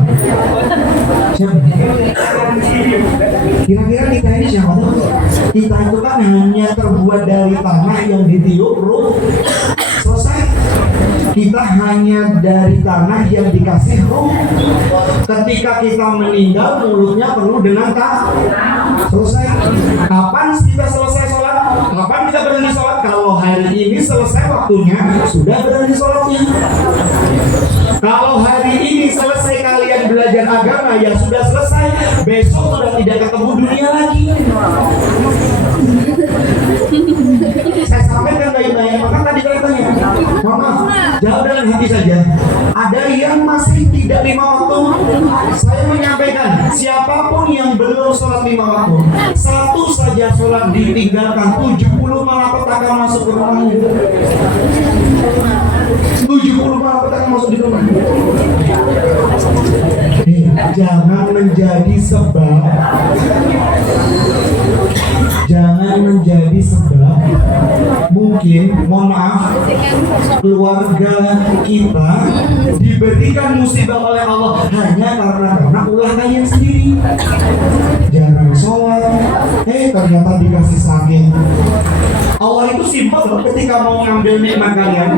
Kira-kira kita ini siapa? Kita itu kan hanya terbuat dari tanah yang ditiup ruh. Selesai. Kita hanya dari tanah yang dikasih ruh. Ketika kita meninggal, mulutnya penuh dengan selesai. Kapan kita selesai sholat? Kapan kita berhenti sholat? Kalau hari ini selesai waktunya, sudah berhenti sholatnya. Kalau hari ini selesai kalian belajar agama, ya sudah selesai. Besok sudah tidak ketemu dunia lagi. Saya sampaikan baik-baik, maka tadi kalian tanya, Mama, jawab dengan hati saja. Ada yang masih tidak 5 waktu. Saya menyampaikan, siapapun yang belum sholat 5 waktu, satu saja sholat ditinggalkan, 70 malapetaka masuk ke rumahnya. 70 malapetaka masuk di rumah. Jangan menjadi sebab. Jangan menjadi sebab. Mungkin, mohon maaf, keluarga kita diberikan musibah oleh Allah hanya karena ulah kalian sendiri. Jarang sholat, ternyata dikasih sakit. Allah itu simpel loh, ketika mau ngambil nikmat kalian,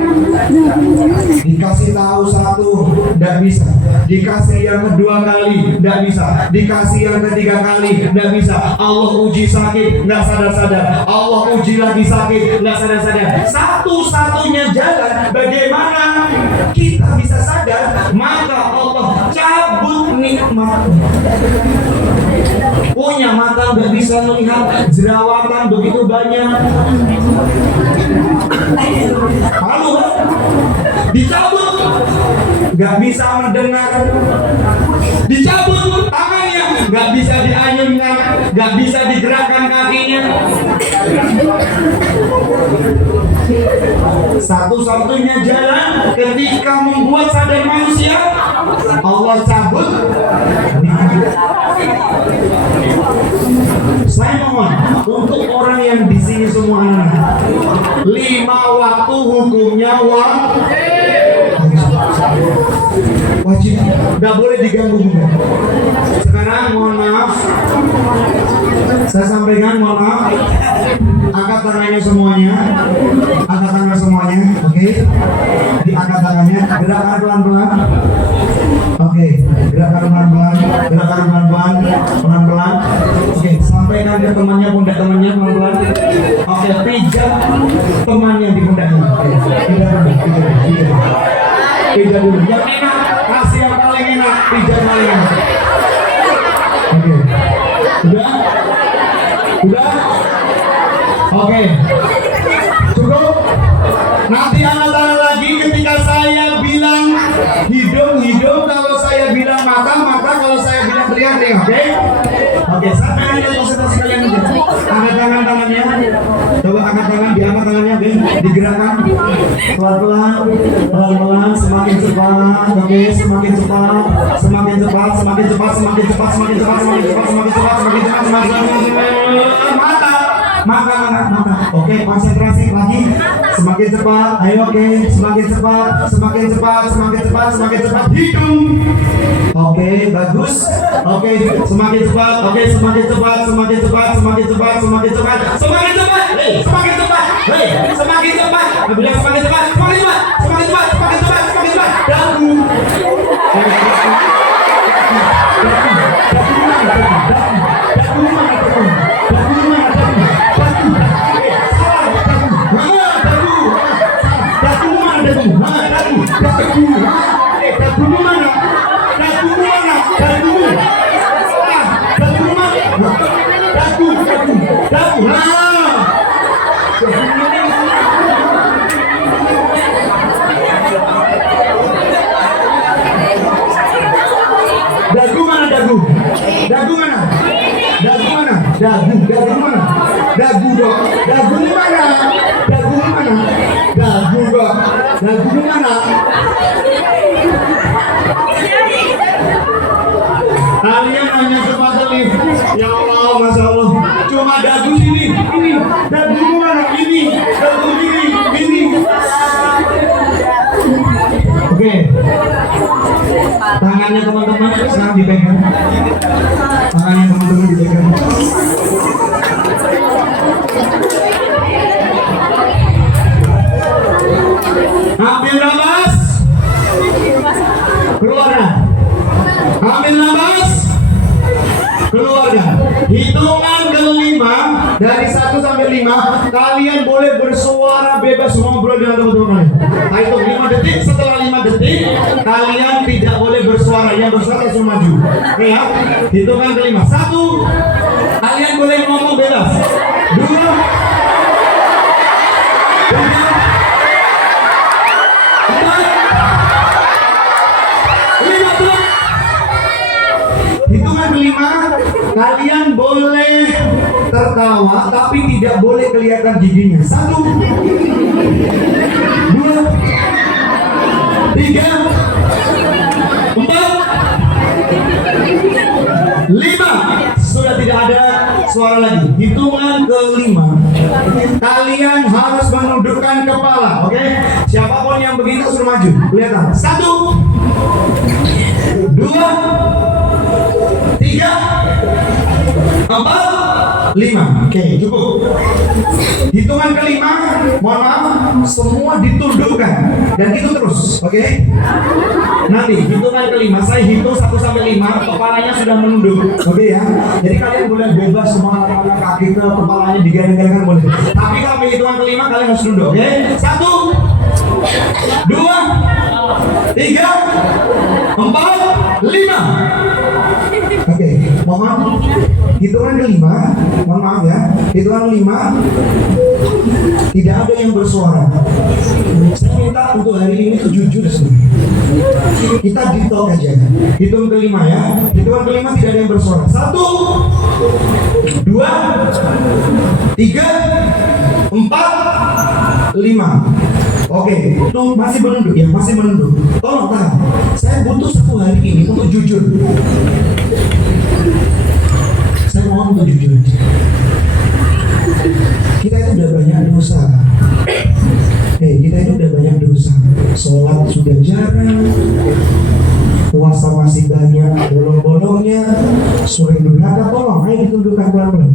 dikasih tahu satu, tidak bisa. Dikasih yang kedua kali, tidak bisa. Dikasih yang ketiga kali, tidak bisa. Allah uji sakit, nggak sadar-sadar. Allah uji lagi sakit, nggak sadar-sadar. Satu-satunya jalan bagaimana bisa sadar, maka Allah cabut nikmat. Punya mata nggak bisa melihat, jerawatan begitu banyak. Lalu dicabut, nggak bisa mendengar. Dicabut tangannya, nggak bisa diayunkan, nggak bisa digerakkan kakinya. Satu-satunya jalan ketika membuat sadar manusia, Allah cabut. Saya mohon untuk orang yang di sini semua anak, 5 waktu hukumnya wajib, nggak boleh diganggu. Sekarang mohon maaf, saya sampaikan mohon maaf, angkat tangannya semuanya, angkat tangan semuanya, oke? Diangkat tangannya, gerakan pelan-pelan. Oke, gerakan pelan-pelan, gerakan pelan-pelan, pelan-pelan. Oke, sampaikan ke temannya, pundak temannya pelan-pelan. Oke, pijat temannya di pundaknya. Pijat dulu. Yang enak, kasih yang paling enak, pijat paling enak. Oke, udah, udah. Oke, cukup. Nanti anak tanya lagi ketika saya bilang hidung, kalau saya bilang mata, kalau saya bilang telinga, oke? Oke, sampai aja konsentrasi kalian aja. Angkat tangannya, coba angkat tangan, diangkat tangannya, oke? Digerakkan pelan-pelan, pelan-pelan, semakin cepat, oke? Semakin cepat, semakin cepat, semakin cepat, semakin cepat, semakin cepat, semakin cepat, semakin cepat, semakin cepat, semakin cepat. Mata. Oke, konsentrasi lagi. Semakin cepat. Ayo, oke. Semakin cepat, semakin cepat, semakin cepat, semakin cepat. Hidung. Oke, bagus. Oke, semakin cepat. Oke, semakin cepat, semakin cepat, semakin cepat, semakin cepat, semakin cepat. Semakin cepat. Semakin cepat. Bilang semakin cepat, semakin cepat, semakin cepat, semakin cepat, semakin cepat. Dagu. Dagu mana? Dagu mana? Dagu mana? Dagu mana? Dagu dong. Dagu mana? Dagu mana? Dagu dong. Dagu mana? Kalian hanya sepatu nih. Ya Allah, Masya Allah. Cuma dagu sini. Ini. Dagu mana? Ini. Dagu ini. Oke. Tangannya teman-teman sekarang dipegang. Tangannya teman-teman dipegang. Ambil nafas. Keluarkan. Ambil nafas. Keluarkan. Hitungan kelima dari 1 sampai 5, kalian boleh bersuara bebas ngobrol dengan teman-teman kalian. Nah, itu 5 detik. Setelah 5 detik, kalian tidak boleh bersuara. Yang bersuara langsung maju. Oke ya? Hitungan kelima. 1, kalian boleh ngomong bebas. 2, 3, 4, 5. Hitungan kelima, kalian boleh tertawa tapi tidak boleh kelihatan giginya. 1, 2, 3, 4, 5. Sudah tidak ada suara lagi. Hitungan kelima, kalian harus menundukkan kepala. Oke? Siapapun yang begitu suruh maju. Kelihatan. 1, 2, 3, 4, 5. Oke, cukup. Hitungan kelima, mohon maaf, semua ditundukkan dan itu terus. Oke? Nanti hitungan kelima, saya hitung 1 sampai 5, kepalanya sudah menunduk. Oke ya? Jadi kalian boleh bebas semua kaki ke kepalanya digadang-gadang boleh. Tapi kalau hitungan kelima kalian harus tunduk. Oke? 1, 2, 3, 4, 5. Oke, mohon hitungan kelima, mohon maaf ya, hitungan 5 tidak ada yang bersuara. Saya minta untuk hari ini tuh jujur semua. Kita deep talk aja. Hitung kelima ya, hitungan kelima tidak ada yang bersuara. 1, 2, 3, 4, 5. Oke, tuh masih menunduk ya, masih menunduk. Tolong tahan. Saya butuh 1 hari ini untuk jujur. Saya mohon untuk jujur. Kita itu udah banyak dosa. Kita itu udah banyak dosa. Sholat sudah jarang, puasa masih banyak bolong-bolongnya, sering durhaka. Tolong, ayo ditundukkan pelan-pelan.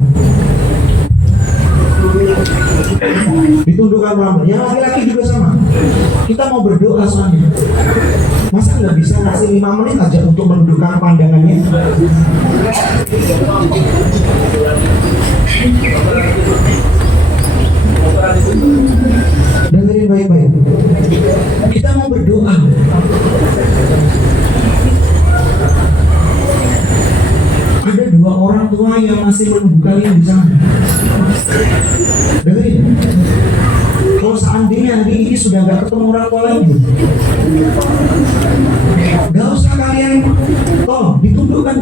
Ditundukkan pelan-pelan. Yang laki-laki juga sama. Kita mau berdoa soalnya. Masa nggak bisa ngasih 5 menit aja untuk menundukkan pandangannya? Dengerin baik-baik. Kita mau berdoa. Ada 2 orang tua yang masih menunggu kalian di sana. Dengerin. Kalau seandainya hari ini sudah gak ketemu orang tua lagi, gak usah kalian tolong ditundukkan.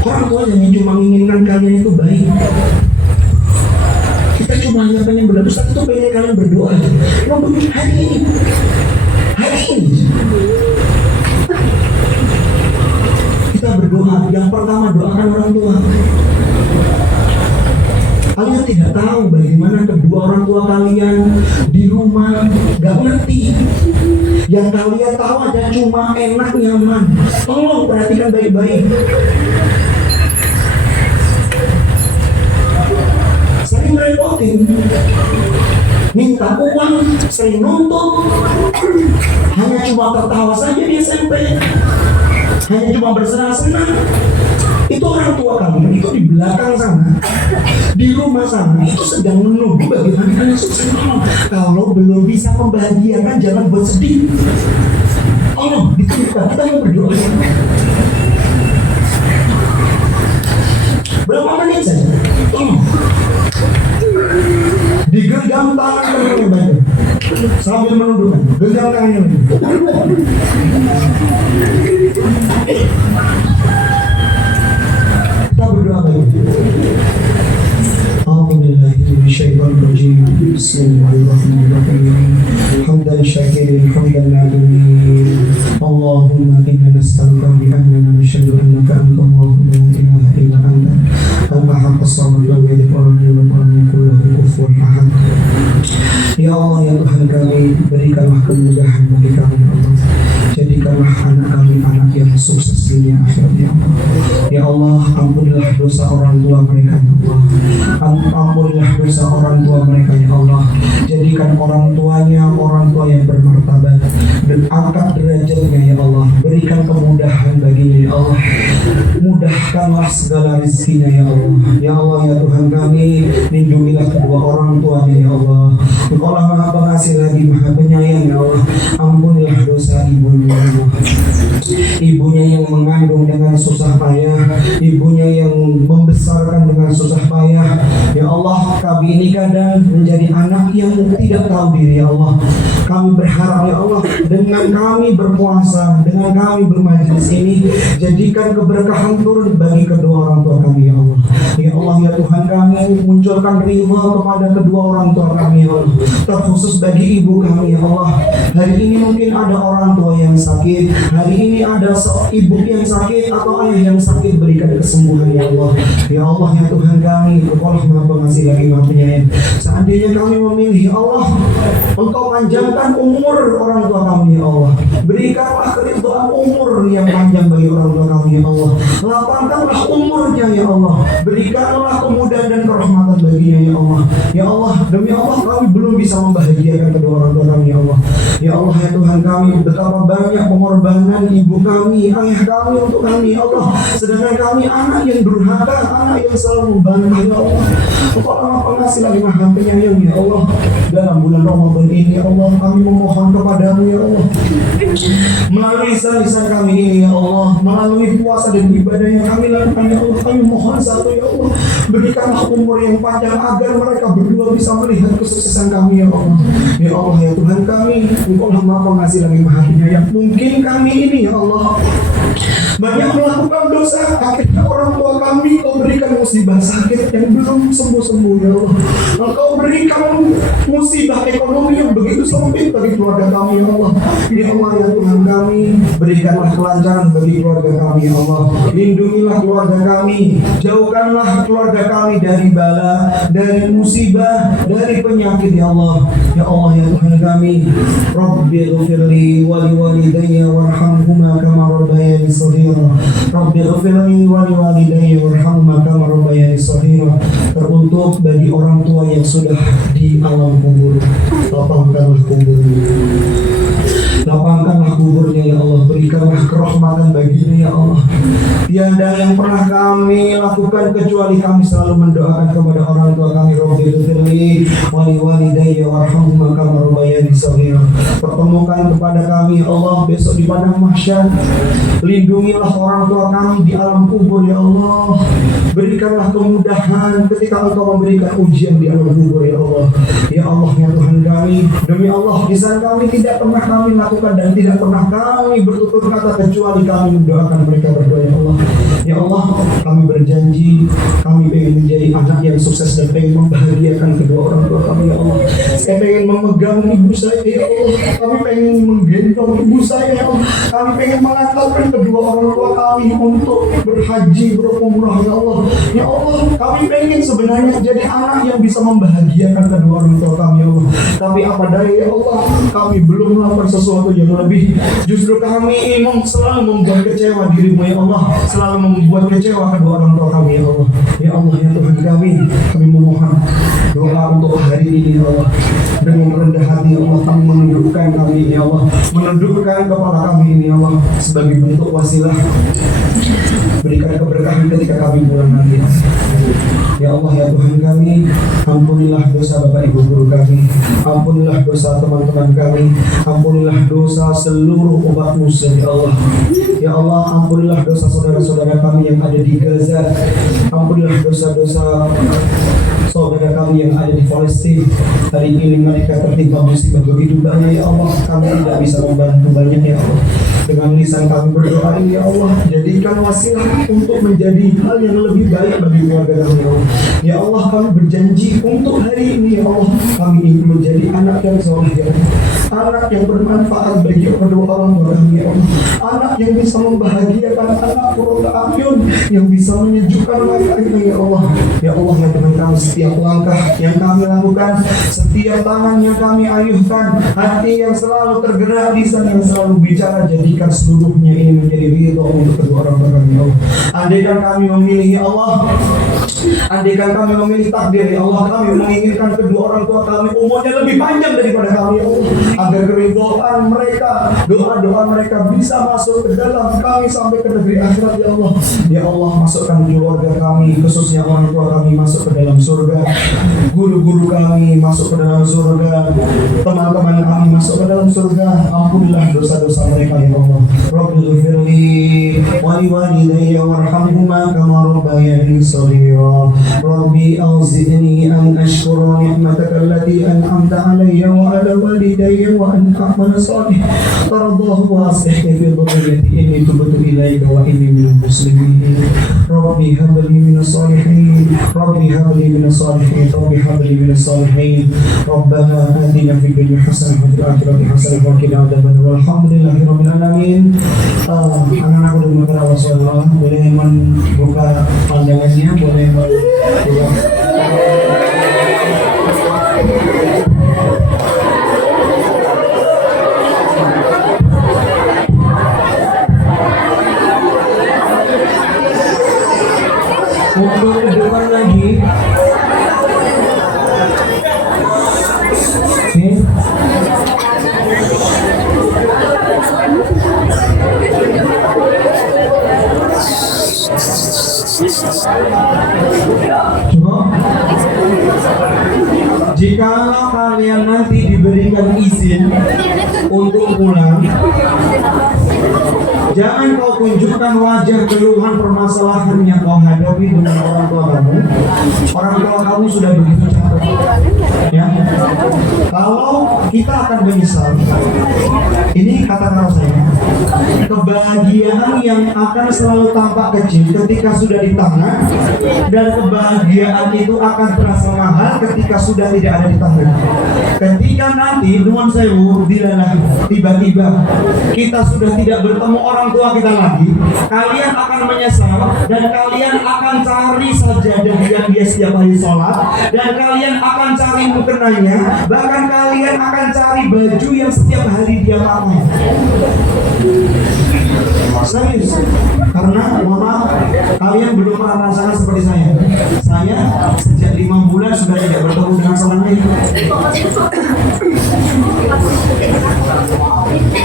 Orang tua yang cuma menginginkan kalian itu baik. Kita cuma hanya pengen berdoa, Ustaz itu pengen kalian berdoa. Hari ini kita berdoa. Yang pertama, doakan orang tua. Kalian tidak tahu bagaimana kedua orang tua kalian di rumah, gak ngerti. Yang kalian tahu ada cuma enak, nyaman. Tolong perhatikan baik-baik. Sering repotin, minta uang, sering nuntut, hanya cuma tertawa saja di SMP, hanya cuma bersenang-senang. Itu orang tua kamu, itu di belakang sana, di rumah sana, itu sedang menunggu bagaimana kalian sukses. Kalau belum bisa membahagiakan, jangan buat sedih. Tolong ditundukkan, kita mau berdoa. Berapa menit saja? Tolong. Digenggam tangan yang baik sambil menundukkan. Genggam tangannya lagi. Kita berdoa baik. Bismillahirrahmanirrahim. Hamdan syakirin, hamdan nadirin. Allahumma inna nas'aluka bi annana nashhadu annaka anta Allahu la ilaha illa anta al-ahad as-samad lam yalid wa lam yulad wa lam yakul lahu kufuwan ahad. Ya Allah, ya Tuhan kami, berikanlah kemudahan bagi kami, ya Allah. Jadikanlah anak kami anak yang sukses dunia akhirat, ya Allah. Ya Allah, ampunilah dosa orang tua mereka, ya Allah. Ampunilah dosa orang tua mereka, ya Allah. Jadikan orang tuanya orang tua yang bermartabat dan angkat derajatnya, ya Allah. Berikan kemudahan baginya, ya Allah. Mudahkanlah segala rezekinya, ya Allah. Ya Allah, ya Tuhan kami, lindungilah kedua orang tuanya, ya Allah. Engkaulah Maha Pengasih lagi Maha Penyayang, ya Allah. Ampunilah dosa ibunya, ya Allah. Ibunya yang mengandung dengan susah payah, ibunya yang membesarkan dengan susah payah, ya Allah. Kami ini kadang menjadi anak yang tidak tahu diri, ya Allah. Kami berharap, ya Allah, dengan kami berpuasa, dengan kami bermajelis ini, jadikan keberkahan turun bagi kedua orang tua kami, ya Allah. Ya Allah, ya Tuhan kami, munculkan ridha kepada kedua orang tua kami, ya Allah. Terkhusus bagi ibu kami, ya Allah. Hari ini mungkin ada orang tua yang sakit, hari ini ada ibu yang sakit atau ayah yang sakit, berikan kesembuhan, ya Allah. Ya Allah, ya Tuhan kami, Engkaulah Maha Pengasih lagi Maha Penyayang. Seandainya kami memilih, ya Allah, Engkau panjangkan umur orang tua kami, ya Allah. Berikanlah keridhaan umur yang panjang bagi orang tua kami, ya Allah. Lapangkanlah umurnya, ya Allah. Berikanlah kemudahan dan kerahmatan baginya, ya Allah. Ya Allah, demi Allah kami belum bisa membahagiakan kedua orang tua kami, ya Allah. Ya Allah, ya Tuhan kami, betapa banyak pengorbanan ibu kami, ayah kami untuk kami, ya Allah. Sedangkan kami anak yang durhaka, anak yang selalu membantah, ya Allah. Engkau Maha Pengasih lagi Maha Penyayang, ya Allah. Dan dalam bulan Ramadan ini ya Allah, kami memohon kepadamu ya Allah, melalui lisan kami ini ya Allah, melalui puasa dan ibadah yang kami lakukan ya Allah, kami mohon satu ya Allah, berikanlah umur yang panjang agar mereka berdua bisa melihat kesuksesan kami ya Allah. Ya Allah ya Tuhan kami, Engkau lah Maha Pengasih lagi Maha Penyayang. Mungkin kami ini ya Allah banyak melakukan dosa, akhirnya orang tua kami Kau berikan musibah sakit yang belum sembuh-sembuh ya Allah. Kau berikan musibah ekonomi yang begitu sempit bagi keluarga kami ya Allah. Ya Allah ya Tuhan kami, berikanlah kelancaran bagi keluarga kami ya Allah. Lindungilah keluarga kami, jauhkanlah keluarga kami dari bala, dari musibah, dari penyakit ya Allah. Ya Allah ya Tuhan kami, Rabbighfirli wa liwalidayya warhamhuma kama rabbayani shaghira. Rabbighfirli wa liwalidayya warhamhuma kama rabbayani shaghira. Teruntuk bagi orang tua yang sudah di alam kubur, lapangkanlah kuburnya, lapangkanlah kuburnya ya Allah, berikanlah kerahmatan baginya ya Allah. Tiada yang pernah kami lakukan kecuali kami selalu mendoakan kepada orang tua kami, Rabbighfirli wa liwalidayya warhamhuma kama rabbayani shaghira. Pertemukan kepada kami ya Allah besok di padang mahsyar, lindungilah orang tua kami di alam kubur ya Allah. Berikanlah kemudahan ketika Engkau memberikan ujian di alam kubur ya Allah. Ya Allah ya Tuhan kami, demi Allah lisan kami tidak pernah kami lakukan dan tidak pernah kami bertutur kata kecuali kami mendoakan mereka berdua ya Allah. Ya Allah, kami berjanji kami ingin menjadi anak yang sukses dan ingin membahagiakan kedua orang tua kami ya Allah. Saya ingin memegang ibu saya ya Allah, kami ingin menggendong ibu saya ya Allah, kami ingin mengantarkan kedua orang tua kami untuk berhaji berumrah ya Allah. Ya Allah, kami ingin sebenarnya jadi anak yang bisa membahagiakan kedua orang tua kami ya Allah. Tapi apa daya ya Allah, kami belum melakukan sesuatu yang lebih. Justru kami selalu membuat kecewa dirimu ya Allah, selalu membuat kecewa kedua orang tua kami ya Allah. Ya Allah ya Tuhan kami memohon doa untuk hari ini ya Allah. Dengan rendah hati ya Allah, kami menundukkan kami ya Allah, menundukkan kepala kami ini ya Allah sebagai bentuk wasilah. Berikan keberkahan ketika kami pulang nanti. Ya Allah ya Tuhan kami, ampunilah dosa Bapak Ibu guru kami, ampunilah dosa teman-teman kami, ampunilah dosa seluruh umat muslim ya Allah. Ya Allah, ampunilah dosa saudara-saudara kami yang ada di Gaza, ampunilah dosa-dosa saudara kami yang ada di Palestina. Hari ini mereka tertimpa musibah begitu banyak ya Allah, kami tidak bisa membantu banyak ya Allah. Dengan lisan kami berdoa ini ya Allah, jadikan wasilah untuk menjadi hal yang lebih baik bagi keluarga kami ya Allah. Ya Allah, kami berjanji untuk hari ini ya Allah, kami ingin menjadi anak yang soleh ya Allah, anak yang bermanfaat bagi kedua orang tua kami ya Allah, anak yang bisa membahagiakan anak keluarga kami, yang bisa menyejukkan mereka ya Allah. Ya Allah ya Tuhan kami, setiap langkah yang kami lakukan, setiap tangan yang kami ayuhkan, hati yang selalu tergerak, lisan yang selalu bicara, jadikan seluruhnya ini menjadi ridho untuk kedua orang tua kami ya Allah. Andaikan kami memilih ya Allah, andaikan kami memilih takdir ya Allah, kami menginginkan kedua orang tua kami umurnya lebih panjang daripada kami ya Allah, agar keridhaan mereka, doa-doa mereka bisa masuk ke dalam kami sampai ke negeri akhirat ya Allah. Ya Allah, masukkan keluarga kami, khususnya orang tua kami, masuk ke dalam surga, guru-guru kami masuk ke dalam surga, teman-teman kami masuk ke dalam surga. Ampunilah dosa-dosa mereka ya Allah. Rabbighfirli wa liwalidayya warhamhuma kama rabbayani shaghira. Rabbi auzi'ni an ashkura ni'mataka allati an'amta alayya wa ala walidayya wa an a'mala salihan tardahu wa aslih fi dhurriyyati inni tubtu ilayka wa inni minal muslimin. Rabbi hab li minas salihin, Rabbi hab li minas salihin, Rabbi hab li minas salihin. Rabbana atina fid dunya hasanah wa fil akhirati hasanah wa qina adzabannar. Alhamdulillahirabbil alamin. Anak-anak udah mengenal Rasulullah, boleh membuka pandangannya, boleh membuka. Untuk ke depan lagi. Coba Jikalau kalian nanti diberikan izin untuk pulang, jangan kau tunjukkan wajah keluhan permasalahan yang kau hadapi dengan orang tua kamu. Orang tua kamu sudah begitu capek. Ya, kalau kita akan menyesal, ini kata-kata saya, kebahagiaan yang akan selalu tampak kecil ketika sudah di tangan, dan kebahagiaan itu akan terasa mahal ketika sudah tidak ada di tangan. Ketika nanti nuwun sewu dilalah tiba-tiba kita sudah tidak bertemu orang tua kita lagi, kalian akan menyesal dan kalian akan cari sajadah yang dia setiap hari sholat, dan kalian akan cari mukenanya, bahkan kalian akan cari baju yang setiap hari dia pakai. Serius, karena mohon maaf, kalian belum pernah merasakan seperti saya. Saya sejak 5 bulan sudah tidak bertemu dengan seorang lain.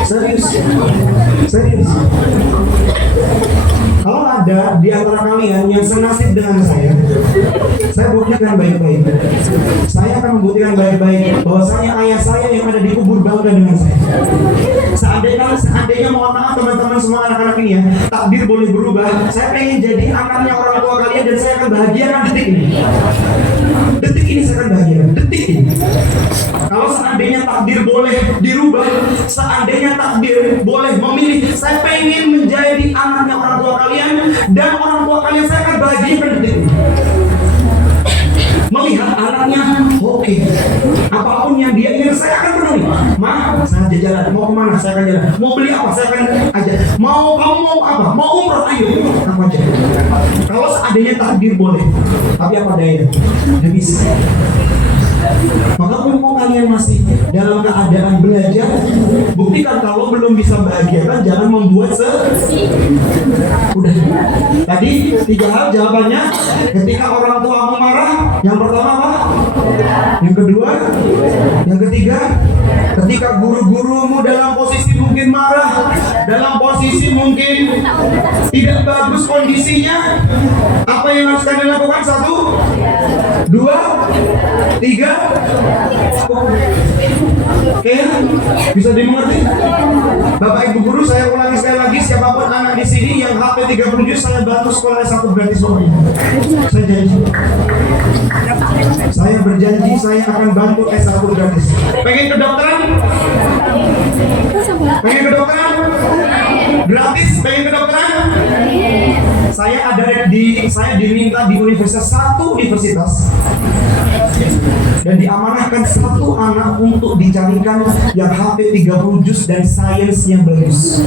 Serius. Kalau ada di antara kalian yang senasib dengan saya buktikan baik-baik. Saya akan membuktikan baik-baik bahwasanya ayah saya yang ada di kubur bangga dengan saya. Seandainya mohon maaf teman-teman semua anak-anak ini ya, takdir boleh berubah. Saya pengen jadi anaknya orang tua kalian dan saya akan bahagiakan detik ini. Detik ini saya akan bahagiakan, detik ini. Kalau seandainya takdir boleh dirubah, seandainya takdir boleh memilih, saya pengen menjadi anaknya orang tua kalian, dan orang tua kalian saya akan bahagiakan detik ini. Melihat anaknya, oke, apapun yang dia ingin saya akan penuhi. Ma, saya jalan, mau kemana? Saya akan jalan. Mau beli apa? Saya akan ajak. Kamu mau apa? Mau umroh? Ayo, apa aja. Kalau seandainya takdir boleh, tapi apa daya? Tidak bisa. Maka mumpung kalian masih dalam keadaan belajar, buktikan kalau belum bisa bahagiakan, jangan membuat udah. Tadi 3 hal jawabannya. Ketika orang tuamu marah, yang pertama apa? Yang kedua, yang ketiga, ketika guru-gurumu dalam posisi mungkin marah, dalam posisi mungkin tidak bagus kondisinya, apa yang harus kalian lakukan? 1, 2, 3. Oke, bisa dimengerti? Bapak Ibu guru, saya ulangi sekali lagi, siapapun anak di sini yang HP 37, saya bantu sekolah S1 gratis semuanya. Saya janji. Saya berjanji saya akan bantu S1 gratis. Pengen kedokteran? Pengen kedokteran? Gratis, pengen kedokteran? Saya diminta di universitas, satu universitas, dan diamanahkan satu anak untuk dicarikan yang HP 30 juz dan sainsnya bagus.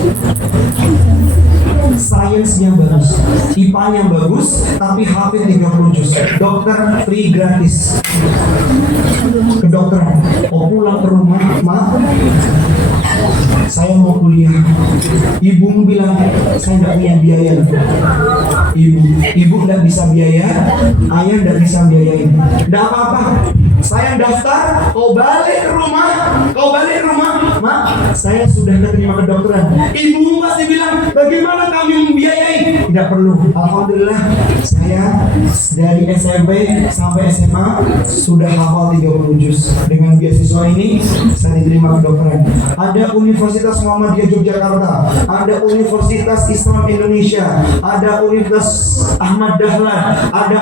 Sainsnya bagus, IPA-nya bagus, tapi HP 30 juz. Dokter free gratis. Kedokteran, pulang ke rumah, Ma, saya mau kuliah. Ibumu bilang saya nggak punya biaya. Ibu nggak bisa biaya, ayah nggak bisa biayain. Nggak apa-apa, saya daftar, kau balik ke rumah, Ma, saya sudah keterima kedokteran. Ibumu pasti bilang, bagaimana kami membiayai? Tidak perlu. Alhamdulillah, saya dari SMP sampai SMA sudah hafal 30 juz. Dengan beasiswa ini saya diterima kedokteran. Ada Universitas Muhammadiyah Yogyakarta, ada Universitas Islam Indonesia, ada Universitas Ahmad Dahlan, ada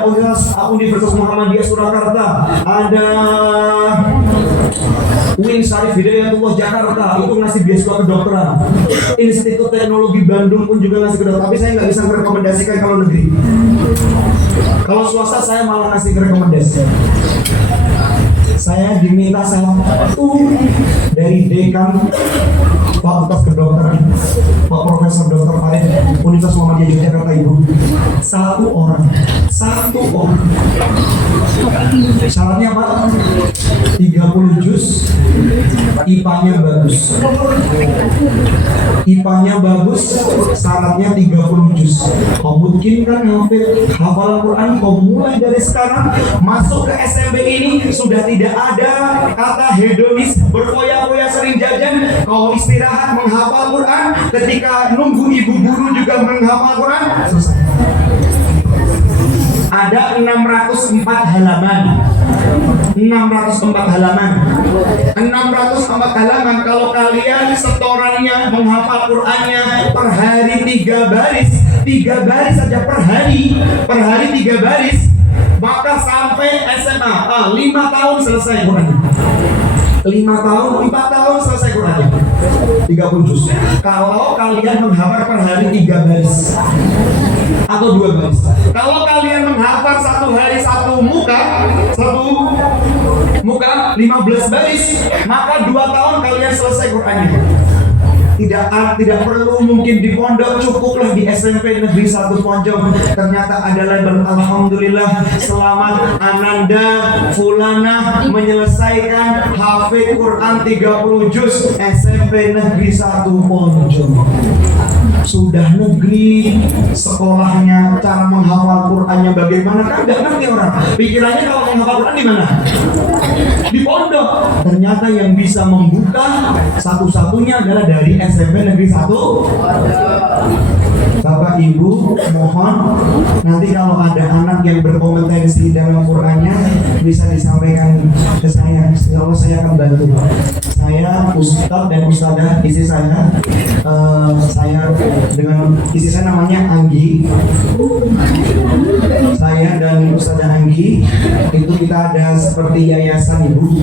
Universitas Muhammadiyah Surakarta, ada UIN Syarif Hidayatullah Jakarta, itu ngasih beasiswa kedokteran. Institut Teknologi Bandung pun juga ngasih kedokteran, tapi saya nggak bisa merekomendasikan kalau negeri. Kalau swasta saya malah ngasih rekomendasi. Saya diminta satu dari dekan Fakultas Kedokteran, Pak Profesor Dr. Farid, Universitas Muhammadiyah Yogyakarta, Ibu. Satu orang. Syaratnya apa? 30 juz, IPA-nya bagus. IPA-nya bagus, syaratnya 30 juz. Kau mungkin kan hafal Al-Quran, kau mulai dari sekarang masuk ke SMP ini sudah tidak ada kata hedonis, berfoya-foya sering jajan. Kau istirahat menghafal Quran, ketika nunggu ibu guru juga menghafal Quran, selesai. Ada 604 halaman. 604 halaman. 604 halaman. Kalau kalian setorannya menghafal Qur'annya per hari 3 baris, 3 baris saja per hari 3 baris, maka sampai SMA 5 tahun selesai Qur'an. 5 tahun, 4 tahun selesai Qur'an 30 juz. Kalau kalian menghafal per hari 3 baris atau 2 baris. Kalau kalian menghafal satu hari satu muka 15 baris, maka 2 tahun kalian selesai Qur'annya. Tidak perlu mungkin di pondok, cukuplah di SMP Negeri 1 Ponjong. Ternyata ada label alhamdulillah, selamat Ananda Fulana menyelesaikan hafid Quran 30 juz SMP Negeri 1 Ponjong. Sudah negeri, sekolahnya cara menghafal Qur'annya bagaimana kan nggak ngerti orang. Pikirannya kalau menghafal Qur'an di mana? Di pondok. Ternyata yang bisa membuka satu-satunya adalah dari SMP Negeri 1. Bapak Ibu, mohon nanti kalau ada anak yang berkompetensi dalam Qur'annya bisa disampaikan ke saya. Insya Allah saya akan bantu. Saya Ustadz dan Ustadzah, istri saya dengan istri saya namanya Anggi. Saya dan Ustadzah Anggi itu kita ada seperti yayasan Ibu,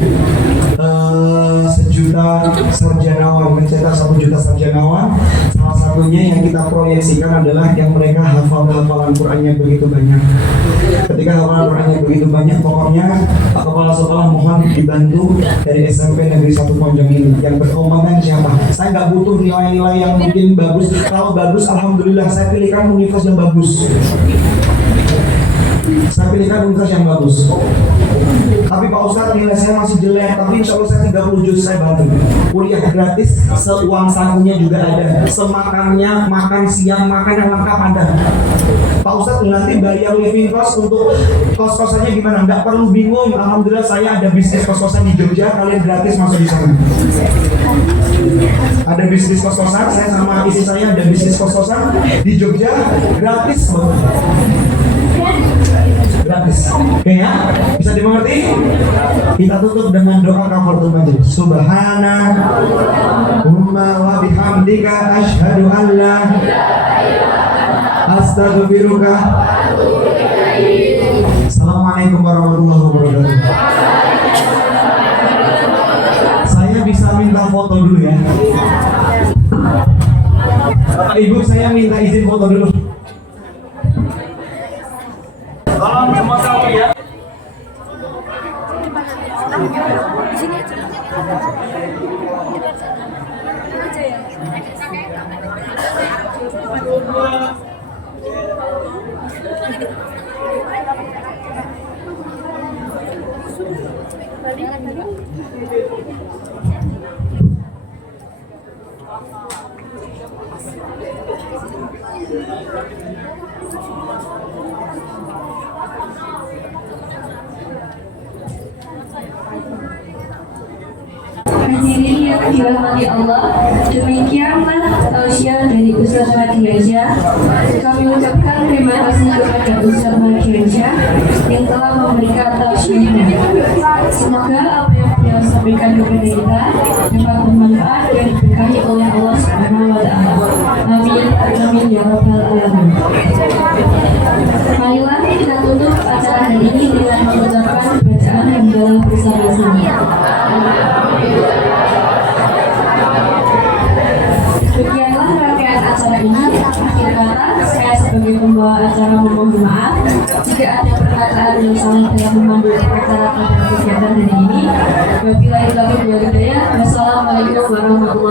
1 juta sarjanawan, mencetak 1 juta sarjanawan. Salah satunya yang kita proyeksikan adalah yang mereka hafalan Qur'annya begitu banyak. Ketika hafalan Qur'annya begitu banyak, pokoknya Pak Kepala Sekolah mohon dibantu dari SMP Negeri 1 Ponjong ini. Yang berkompeten siapa? Saya nggak butuh nilai-nilai yang mungkin bagus. Kalau bagus, alhamdulillah saya pilihkan universitas yang bagus. Saya pilihkan universitas yang bagus. Tapi Pak Ustadz, nilai saya masih jelek, tapi insya Allah saya 30 juz saya bantu. Kuliah gratis, seuang sakunya juga ada. Semakannya, makan siang, makan yang lengkap ada. Pak Ustadz, nanti bayar living cost untuk kos-kosannya gimana? Nggak perlu bingung. Alhamdulillah saya ada bisnis kos-kosan di Jogja, kalian gratis masuk di sana. Ada bisnis kos-kosan, saya sama istri saya ada bisnis kos-kosan di Jogja, gratis banget. Gratis. Oke ya? Bisa dimengerti? Kita tutup dengan doa kafaratul majelis. Subhanallahumma wa bihamdika asyhadu an la astaghfiruka. Assalamualaikum warahmatullahi wabarakatuh. Saya bisa minta foto dulu ya. Bapak Ibu, saya minta izin foto dulu. Tolong semua selfie ya. Hadirin yang dirahmati Allah, demikianlah tausiah dari Ustaz Hadiansyah. Kami ucapkan terima kasih kepada Ustaz Hadiansyah yang telah memberikan tausiahnya. Semoga apa yang beliau sampaikan kepada kita dapat bermanfaat dan diberkahi oleh Allah Subhanahu wa Ta'ala. Amin, amin ya rabbal alamin. Marilah kita tutup acara hari ini dengan mengucapkan bacaan hamdalah bersama-sama. Demikianlah rangkaian acara ini. Akhir kata, saya sebagai pembawa acara memohon maaf jika ada perkataan yang salah dalam memandu acara pada kegiatan hari ini. Wabillahi taufiq wal hidayah. Wassalamualaikum warahmatullahi wabarakatuh.